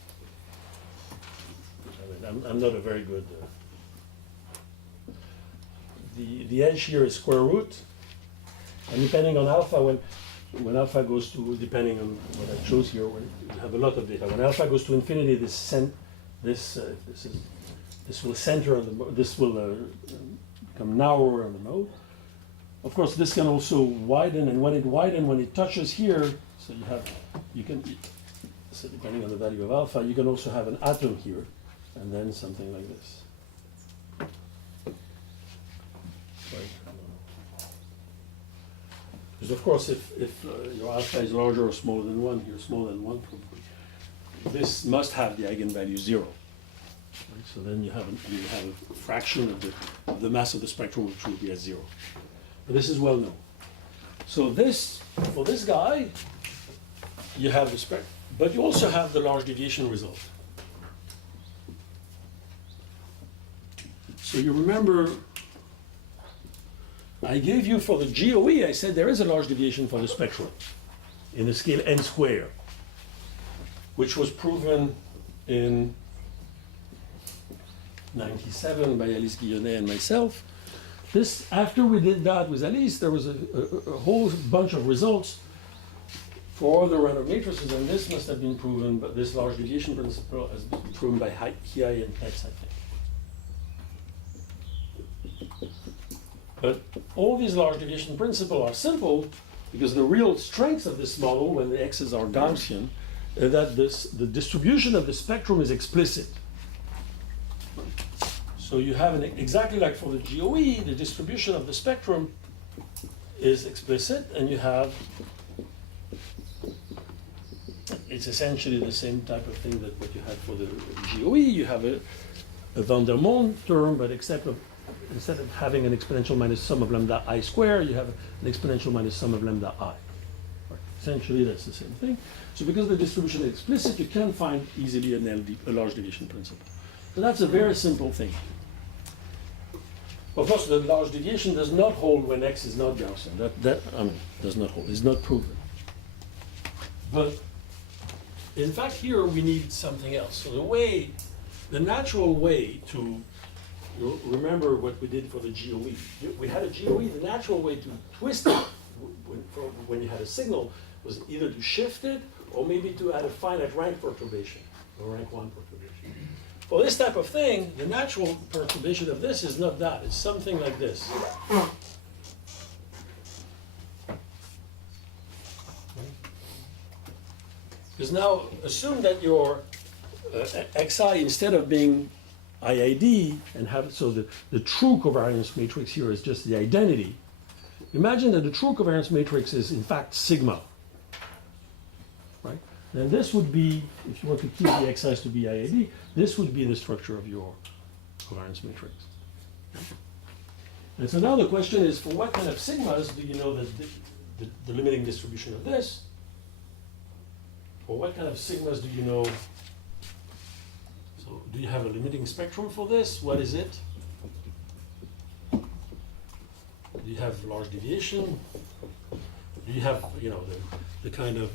I mean, I'm not a very good. The edge here is square root, and depending on alpha, when alpha goes to, depending on what I chose here, when you have a lot of data. When alpha goes to infinity, this will center on the, this will become narrower on the node. Of course, this can also widen, and when it touches here, so so depending on the value of alpha, you can also have an atom here, and then something like this. Right. Because of course, if your alpha is larger or smaller than 1, here smaller than 1 probably, this must have the eigenvalue 0. Right? So then you have a fraction of the mass of the spectrum which will be at 0. But this is well known. So for this guy, you have the spectrum, but you also have the large deviation result. So you remember, I gave you for the GOE, I said there is a large deviation for the spectrum in the scale n square, which was proven in 97 by Alice Guillonnet and myself. After we did that with Alice, there was a whole bunch of results for the random matrices, and this must have been proven, but this large deviation principle has been proven by Hiai and Hetz, I think. But all these large deviation principles are simple because the real strength of this model, when the x's are Gaussian, is that the distribution of the spectrum is explicit. So you have exactly like for the GOE, the distribution of the spectrum is explicit, and you have, it's essentially the same type of thing that what you had for the GOE. You have a van der Monde term, but instead of having an exponential minus sum of lambda I square, you have an exponential minus sum of lambda I. Right. Essentially, that's the same thing. So because the distribution is explicit, you can find easily a large deviation principle. So that's a very simple thing. Of course, the large deviation does not hold when x is not Gaussian. Does not hold. It's not proven. But in fact, here we need something else. So the natural way to remember what we did for the GOE. We had a GOE. The natural way to twist it when you had a signal was either to shift it or maybe to add a finite rank perturbation or rank 1 perturbation. For this type of thing, the natural perturbation of this is not that. It's something like this. Because now, assume that your xi, instead of being IID and have, so the true covariance matrix here is just the identity. Imagine that the true covariance matrix is in fact sigma, right? Then this would be, if you want to keep the xi's to be IID, this would be the structure of your covariance matrix. And so now the question is, for what kind of sigmas do you know that the limiting distribution of this? Or what kind of sigmas do you know? So do you have a limiting spectrum for this? What is it? Do you have large deviation? Do you have, you know, the kind of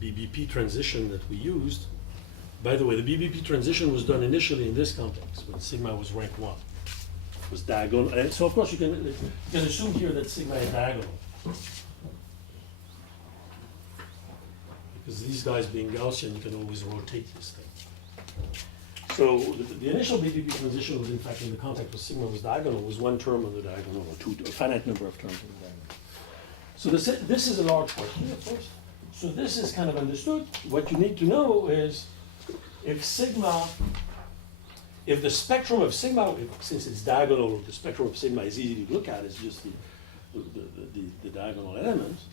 BBP transition that we used? By the way, the BBP transition was done initially in this context when sigma was rank 1. It was diagonal. And so of course you can assume here that sigma is diagonal. Because these guys being Gaussian, you can always rotate this thing. So the initial BBP transition was in fact in the context where sigma was diagonal, was one term on the diagonal, or a finite number of terms on the diagonal. So this is a large question, of course. So this is kind of understood. What you need to know is if the spectrum of sigma, since it's diagonal, the spectrum of sigma is easy to look at, it's just the diagonal elements.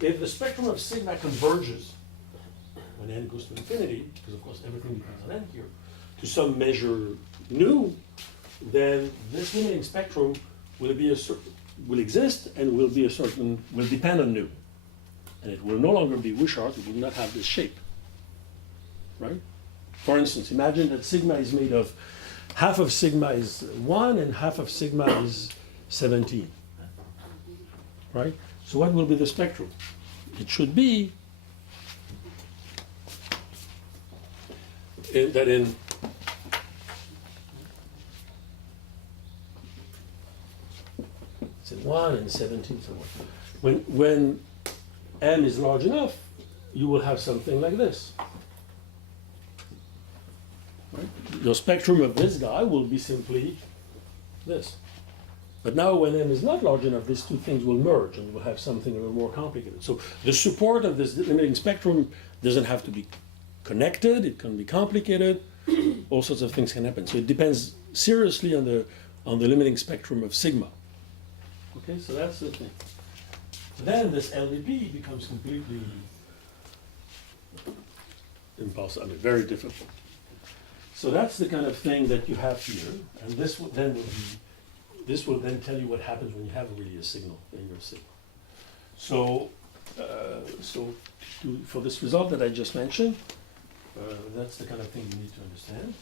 If the spectrum of sigma converges when n goes to infinity, because of course everything depends on n here, to some measure nu, then this limiting spectrum will exist and will depend on nu. And it will no longer be Wishart, it will not have this shape. Right? For instance, imagine that sigma is made of half of sigma is 1 and half of sigma is 17. Right? So what will be the spectrum? It should be that in it's in 1 and 17 somewhere. When m is large enough, you will have something like this. Right? Your spectrum of this guy will be simply this. But now when m is not large enough, these two things will merge and we'll have something a little more complicated. So the support of this limiting spectrum doesn't have to be connected, it can be complicated, all sorts of things can happen. So it depends seriously on the limiting spectrum of sigma. Okay, so that's the thing. Then this LVP becomes completely impossible, I mean, very difficult. So that's the kind of thing that you have here, and this will then tell you what happens when you have really a signal in your signal. So, for this result that I just mentioned, that's the kind of thing you need to understand.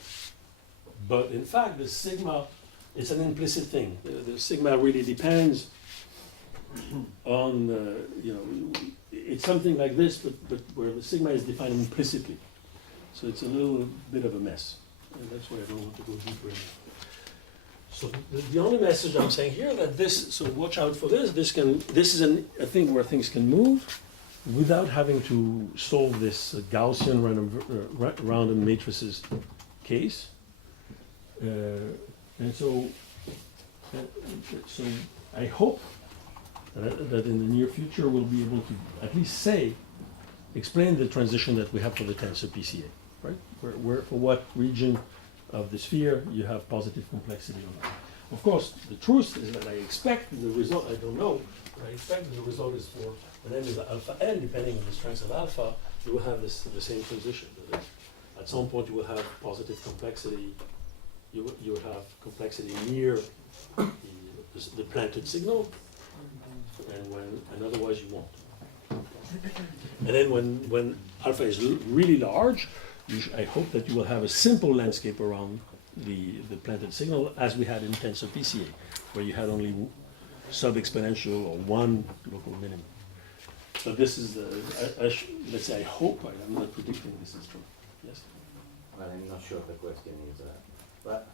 But in fact, the sigma, it's an implicit thing. The sigma really depends on, it's something like this, but where the sigma is defined implicitly. So it's a little bit of a mess. And that's why I don't want to go deeper in it. So the only message I'm saying here that this, so watch out for this. This is a thing where things can move without having to solve this Gaussian random matrices case. And so I hope that in the near future we'll be able to at least explain the transition that we have for the tensor PCA, right? Where for what region of the sphere you have positive complexity or not. Of course, the truth is that I expect the result, I don't know, but I expect that the result is for when n is alpha n, depending on the strength of alpha, you will have the same transition. That is, at some point you will have positive complexity, you will have complexity near the planted signal, and otherwise you won't. And then when alpha is really large, I hope that you will have a simple landscape around the planted signal as we had in tensor PCA, where you had only sub-exponential or one local minimum. So this is, let's say I hope, I'm not predicting this is true. Yes? Well, I'm not sure the question is, but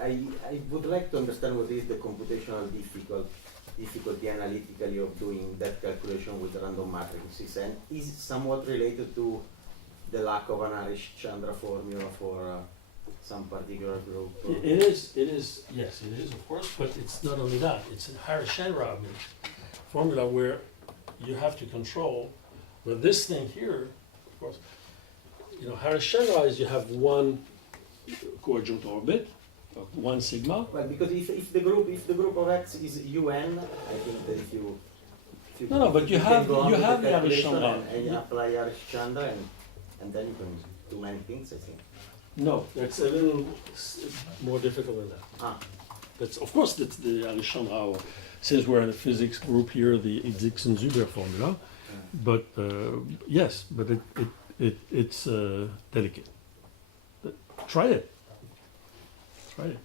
I would like to understand what is the computational difficulty analytically of doing that calculation with random matrices, and is it somewhat related to the lack of an Arish-Chandra formula for some particular group? It is, yes, it is, of course, but it's not only that. It's a Harish-Chandra formula where you have to control, but this thing here, of course, you know, Harris-Chandra is you have one coadjunct orbit, one sigma. Well, because if the group of X is UN, I think that if you No, but you can have go on with the the calculation Harris-Chandra. and you apply Arous-Chandra and then you can do many things, I think. No, that's a little more difficult than that. Ah, That's, of course, that's the Alexandra, since we're in a physics group here, the Dixon-Zuber formula. But yes, but it's delicate. But try it. Try it.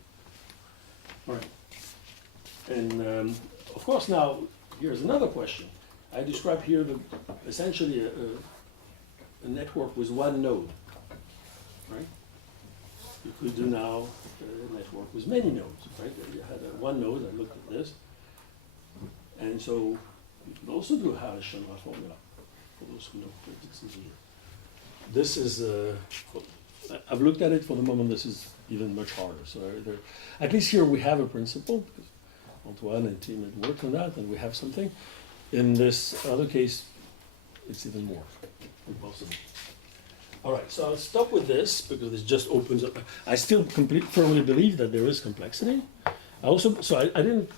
All right. And of course, now here's another question. I describe here essentially a network with one node, right? You could do now a network with many nodes, right? You had one node, I looked at this. And so you could also do a Harris-Chandra formula for those who know Dixon's here. This is, I've looked at it for the moment, this is even much harder. So at least here we have a principle, because Antoine and team had worked on that, and we have something. In this other case, it's even more impossible. All right, so I'll stop with this because this just opens up. I still firmly believe that there is complexity. I didn't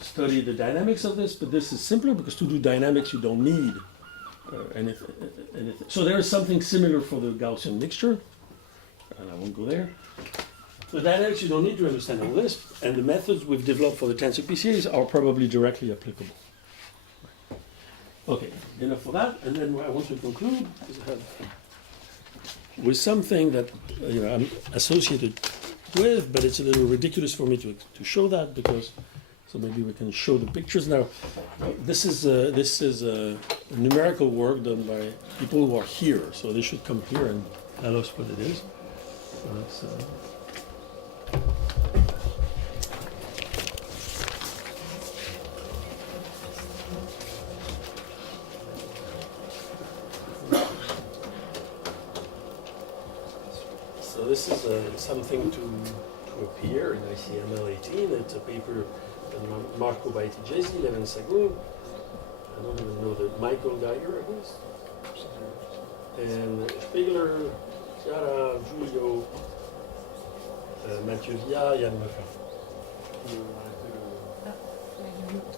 study the dynamics of this, but this is simpler because to do dynamics you don't need anything. So there is something similar for the Gaussian mixture, and I won't go there. The dynamics you don't need to understand all this, and the methods we've developed for the tensor PCAs are probably directly applicable. Okay, enough for that, and then I want to conclude with something that I'm associated with, but it's a little ridiculous for me to show that because, so maybe we can show the pictures now. This is a numerical work done by people who are here, so they should come here and tell us what it is. So that's, So this is something to appear in ICML 18. It's a paper by Marco Baiti-Jesi, Levin Sagoon. I don't even know the Michael Geiger, I guess. And Spiegler, Chiara, Giulio, Mathieu Villa, Yann Meufin.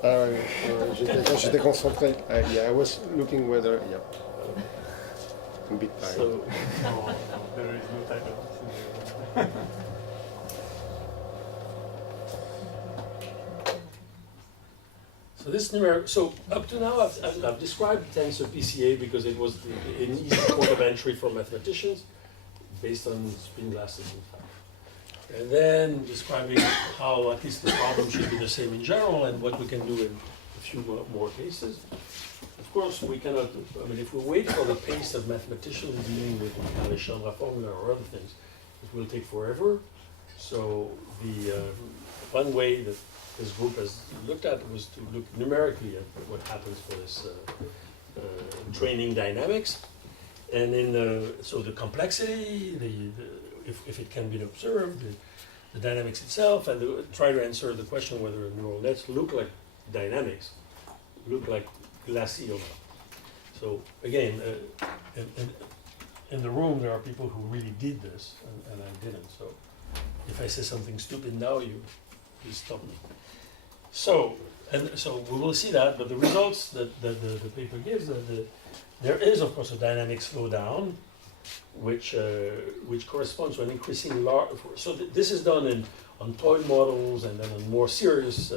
Quand j'étais concentré, yeah, I was looking whether, yeah. I'm a bit tired. So, No, there is no title. So this numeric. So up to now, I've described tensor PCA because it was an easy point of entry for mathematicians, based on spin glasses, in fact. And then describing how at least the problem should be the same in general, and what we can do in a few more cases. Of course, we cannot. I mean, if we wait for the pace of mathematicians dealing with Harris-Chandra formula or other things, it will take forever. So the one way that this group has looked at was to look numerically at what happens for this training dynamics, and in so the complexity, if it can be observed, the dynamics itself, and try to answer the question whether neural nets look like dynamics, look like glassy or not. So again, in the room there are people who really did this, and I didn't. So if I say something stupid now, you stop me. So we will see that, but the results that the paper gives, there is of course a dynamic slowdown, which corresponds to an increasing large. So this is done on toy models and then on more serious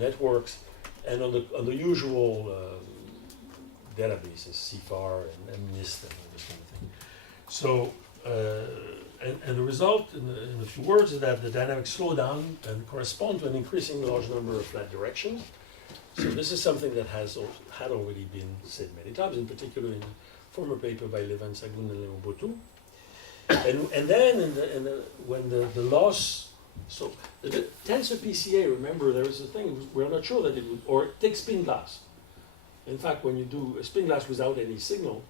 networks, and on the usual databases, CFAR and NIST and all this kind of thing. So. And the result, in a few words, is that the dynamics slow down and correspond to an increasing large number of flat directions. So this is something that had already been said many times, in particular in a former paper by Levin Sagoon and Léon Botou. And then when the loss, so the tensor PCA, remember there is a thing, we're not sure that it would, or take spin glass. In fact, when you do a spin glass without any signal,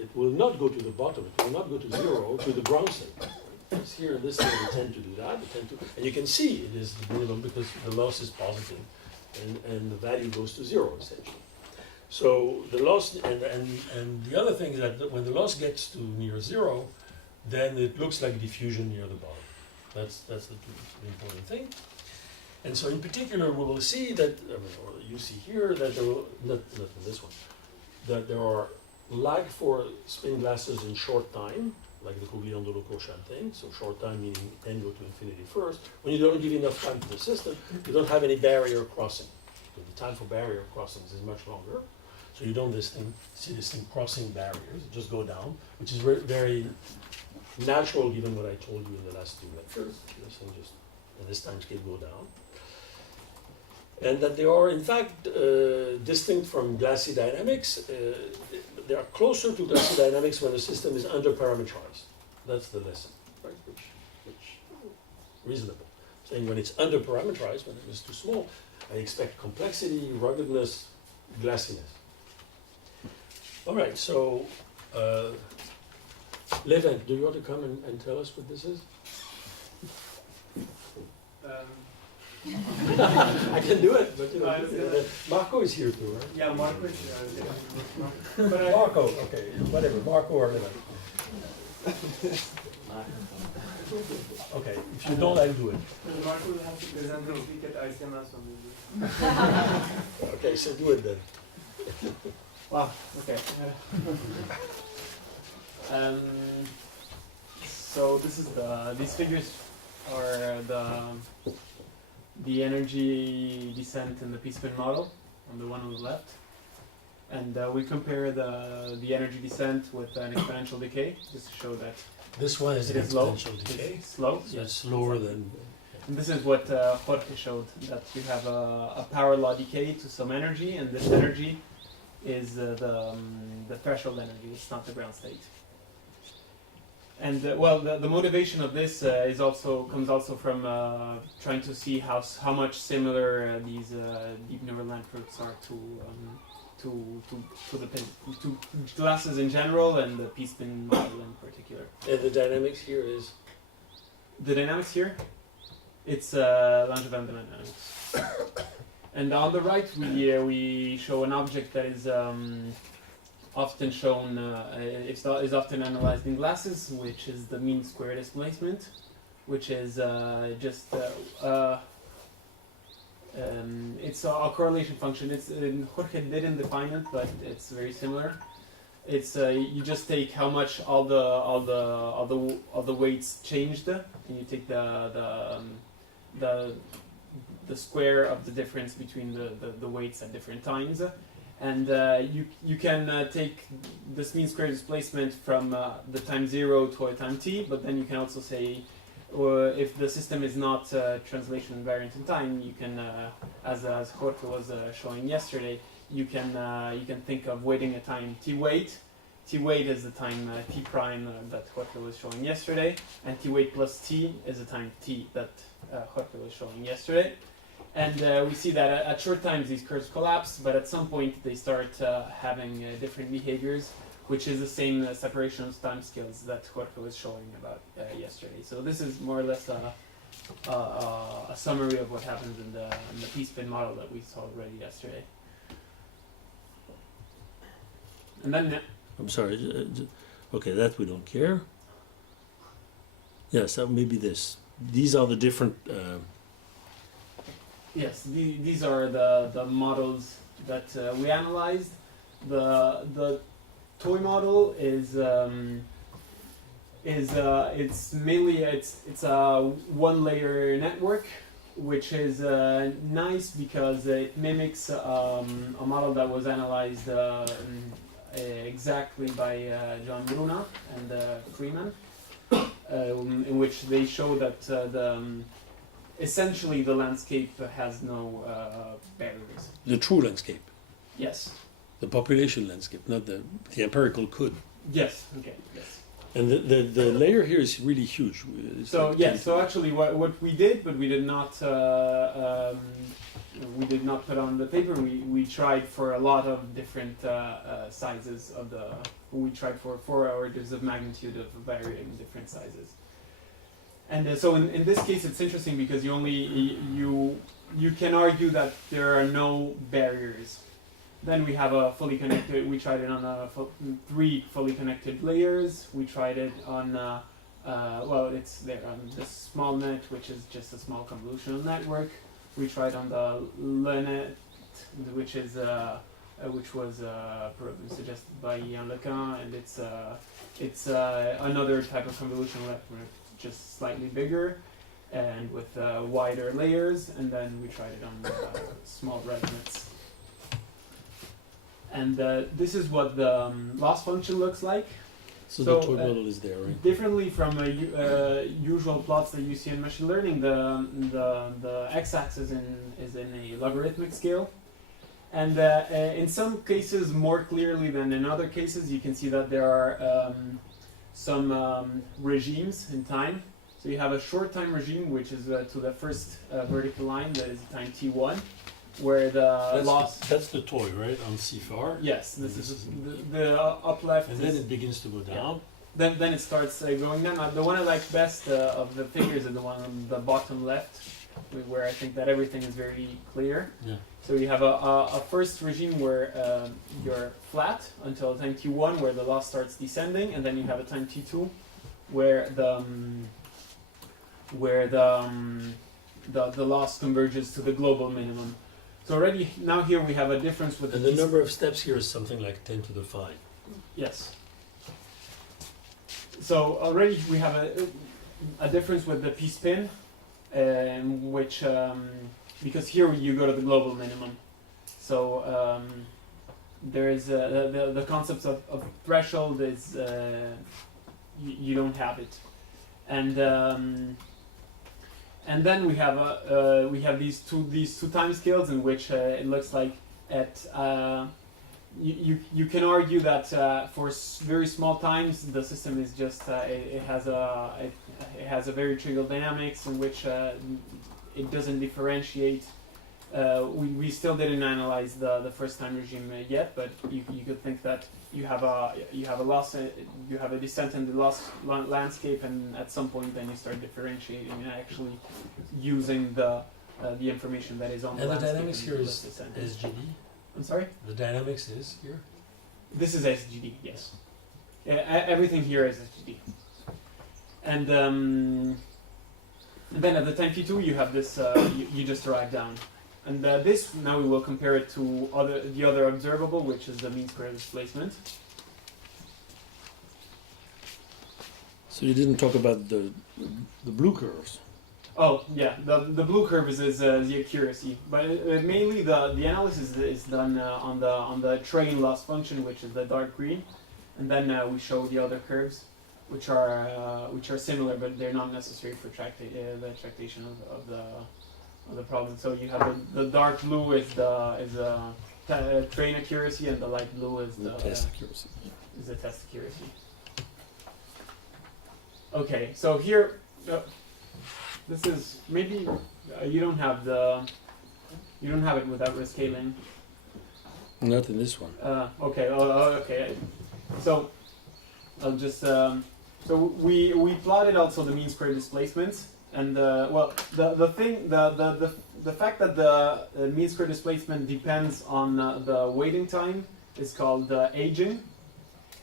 it will not go to the bottom, it will not go to zero, to the ground state. It's here in this thing we tend to do that, and you can see it is the minimum because the loss is positive, and the value goes to zero essentially. So the loss, and the other thing is that when the loss gets to near zero, then it looks like diffusion near the bottom. That's the important thing. And so in particular, we will see that, or you see here, that there will, not in this one, that there are lag for spin glasses in short time, like the Coulomb-de-Locochat thing. So short time meaning n go to infinity first. When you don't give enough time to the system, you don't have any barrier crossing. So the time for barrier crossings is much longer. So you don't see this thing crossing barriers, it just go down, which is very natural given what I told you in the last two lectures. This thing just, at this time scale, go down. And that they are in fact distinct from glassy dynamics. They are closer to glassy dynamics when the system is underparametrized. That's the lesson, right? Which reasonable. Saying when it's underparametrized, when it is too small, I expect complexity, ruggedness, glassiness. All right, so Levent, do you want to come and tell us what this is? I can do it, but you know, Marco is here too, right? Yeah, Marco is Marco, okay, whatever, Marco or Levent. Okay, if you don't, I'll do it. Marco will have to present this week at ICMS on this. Okay, so do it then. Wow, okay. So this is these figures are the energy descent in the P-spin model on the one on the left. And we compare the energy descent with an exponential decay, just to show that This one is it an is low, exponential decay. it's slow. So it's slower than. And this is what Jorge showed, that you have a power law decay to some energy, and this energy is the threshold energy, it's not the ground state. And well, the motivation of this comes also from trying to see how much similar these deep neural networks are to glasses in general and the P-spin model in particular. And the dynamics here is. The dynamics here, it's Langevin dynamics. And on the right, we show an object that is often shown, is often analyzed in glasses, which is the mean square displacement, which is it's a correlation function. Jorge didn't define it, but it's very similar. It's you just take how much all the weights changed, and you take the square of the difference between the weights at different times, and you can take this mean square displacement from the time 0 to a time t, but then you can also say if the system is not translation invariant in time, you can, as Jorge was showing yesterday, you can think of waiting a time t wait. T wait is the time t prime that Jorge was showing yesterday, and t wait plus t is the time t that Jorge was showing yesterday. And we see that at short times these curves collapse, but at some point they start having different behaviors, which is the same separation of time scales that Jorge was showing about yesterday. So this is more or less a summary of what happens in the P-spin model that we saw already yesterday. And then I'm sorry. Okay, that we don't care. Yes, that may be this. These are the different. yes, these are the models that we analyzed. The toy model is it's mainly it's a one-layer network, which is nice because it mimics a model that was analyzed exactly by John Bruna and Freeman, in which they show that essentially the landscape has no barriers. The true landscape. Yes. The population landscape, not the empirical could. Yes. Okay. Yes. And the layer here is really huge. It's So like yes. So actually, what we did, but we did not put on the paper. We tried for a lot of different sizes of the. We tried for 4 orders of magnitude of varying different sizes. And so in this case, it's interesting because you can argue that there are no barriers Then we have a fully connected. We tried it on 3 fully connected layers. We tried it on well, it's there on the small net, which is just a small convolutional network. We tried on the LeNet, which is which was suggested by Ian Lecan, and it's another type of convolutional network, just slightly bigger and with wider layers. And then we tried it on small ResNets. And this is what the loss function looks like. So So, the toy model is there, right? Differently from usual plots that you see in machine learning, the x-axis is in a logarithmic scale. And in some cases more clearly than in other cases, you can see that there are some regimes in time. So you have a short time regime, which is to the first vertical line, that is time t1, where the loss... That's the toy, right, on CFR? Yes, this is the up left. And then it begins to go down. Then it starts going down. The one I like best of the figures is the one on the bottom left, where I think that everything is very clear. Yeah. So you have a first regime where you're flat until time t1, where the loss starts descending, and then you have a time t2, where the loss converges to the global minimum. So already now here we have a difference with And the number of steps here is something like 10 to the 5. Yes. So already we have a difference with the p-spin, which because here you go to the global minimum. So there is the concept of threshold is you don't have it, and then we have these two time scales in which it looks like at you can argue that for very small times the system is just it has a very trivial dynamics in which it doesn't differentiate. We still didn't analyze the first time regime yet, but you could think that you have a loss, you have a descent in the loss landscape, and at some point then you start differentiating and actually using the information that is on the And the landscape. dynamics here is descent. SGD? I'm sorry? The dynamics is here? This is SGD, yes. Everything here is SGD. And then at the time t2 you have this, you just drive down. And this, now we will compare it to the other observable, which is the mean square displacement. So you didn't talk about the blue curves. Oh, yeah, the blue curve is the accuracy, but mainly the analysis is done on the train loss function, which is the dark green, and then we show the other curves, which are similar, but they're not necessary for the tractation of the problem. So you have the dark blue is the train accuracy, and the light blue is the test accuracy. Is the test accuracy. Okay, so here. This is maybe you don't have it without rescaling. Not in this one. Okay. Okay. So I'll just so we plotted also the mean square displacement, and well the fact that the mean square displacement depends on the waiting time is called aging.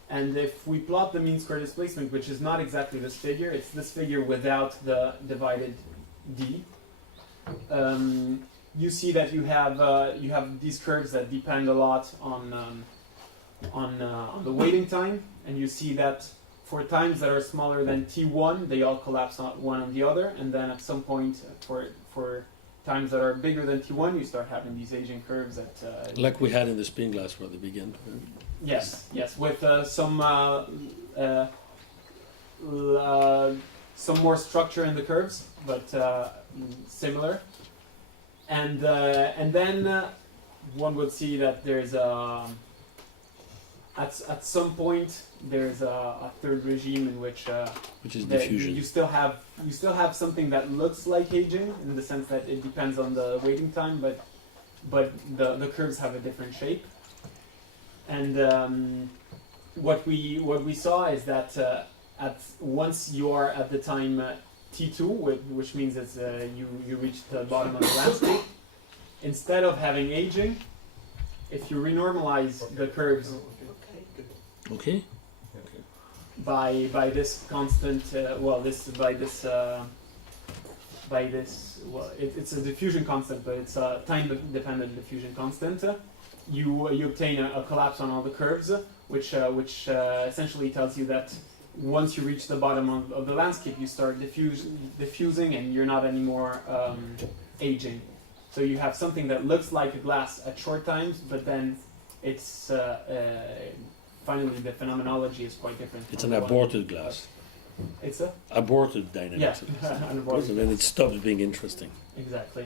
And if we plot the mean square displacement, which is not exactly this figure, it's this figure without the divided d, you see that you have these curves that depend a lot on the waiting time, and you see that for times that are smaller than t1, they all collapse one on the other, and then at some point for times that are bigger than t1, you start having these aging curves that like we had in the spin glass where they began. Yes, with some more structure in the curves, but similar. And then one would see that there's at some point there's a third regime in which is diffusion. You still have something that looks like aging in the sense that it depends on the waiting time, but the curves have a different shape. And what we saw is that once you are at the time t2, which means that you reach the bottom of the landscape, instead of having aging, if you renormalize the curves Okay. by this constant, it's a diffusion constant, but it's a time-dependent diffusion constant. You obtain a collapse on all the curves, which essentially tells you that once you reach the bottom of the landscape, you start diffusing, and you're not anymore aging. So you have something that looks like a glass at short times, but then it's finally the phenomenology is quite different. It's an aborted glass. It's a Aborted dynamics. an aborted And then it stops being interesting. Exactly.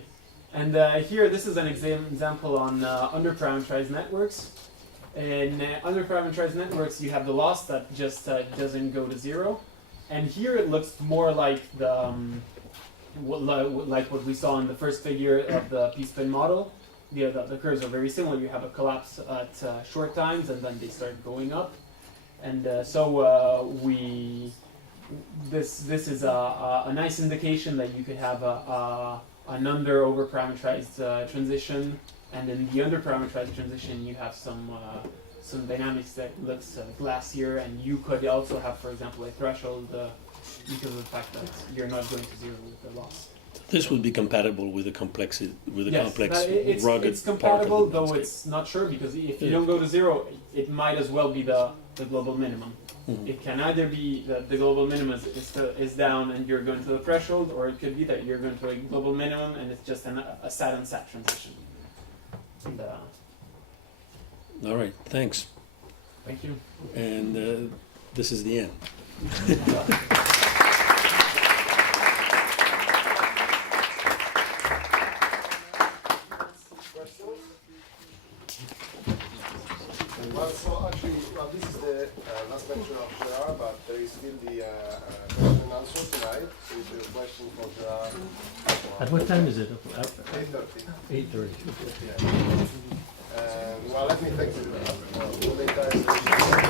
And here, this is an example on underparameterized networks. In underparameterized networks, you have the loss that just doesn't go to zero. And here it looks more like the like what we saw in the first figure of the p-spin model. The curves are very similar. You have a collapse at short times, and then they start going up. And this is a nice indication that you could have an under overparameterized transition, and in the underparameterized transition you have some dynamics that looks glassier, and you could also have, for example, a threshold because of the fact that you're not going to zero with the loss. This would be compatible with the complex rugged it's compatible, part of the though landscape. it's not sure, because if you don't go to zero, it might as well be the global minimum. Mhm. It can either be that the global minimum is down and you're going to the threshold, or it could be that you're going to a global minimum and it's just a sat and sat transition. And, All right, thanks. thank you. And this is the end. Well, so actually, this is the last lecture of Gerard, but there is still the question and answer tonight. So if you have a question for Gerard. At what time is it? 8:30. 8:30. Yeah. Well, let me thank you for the entire session.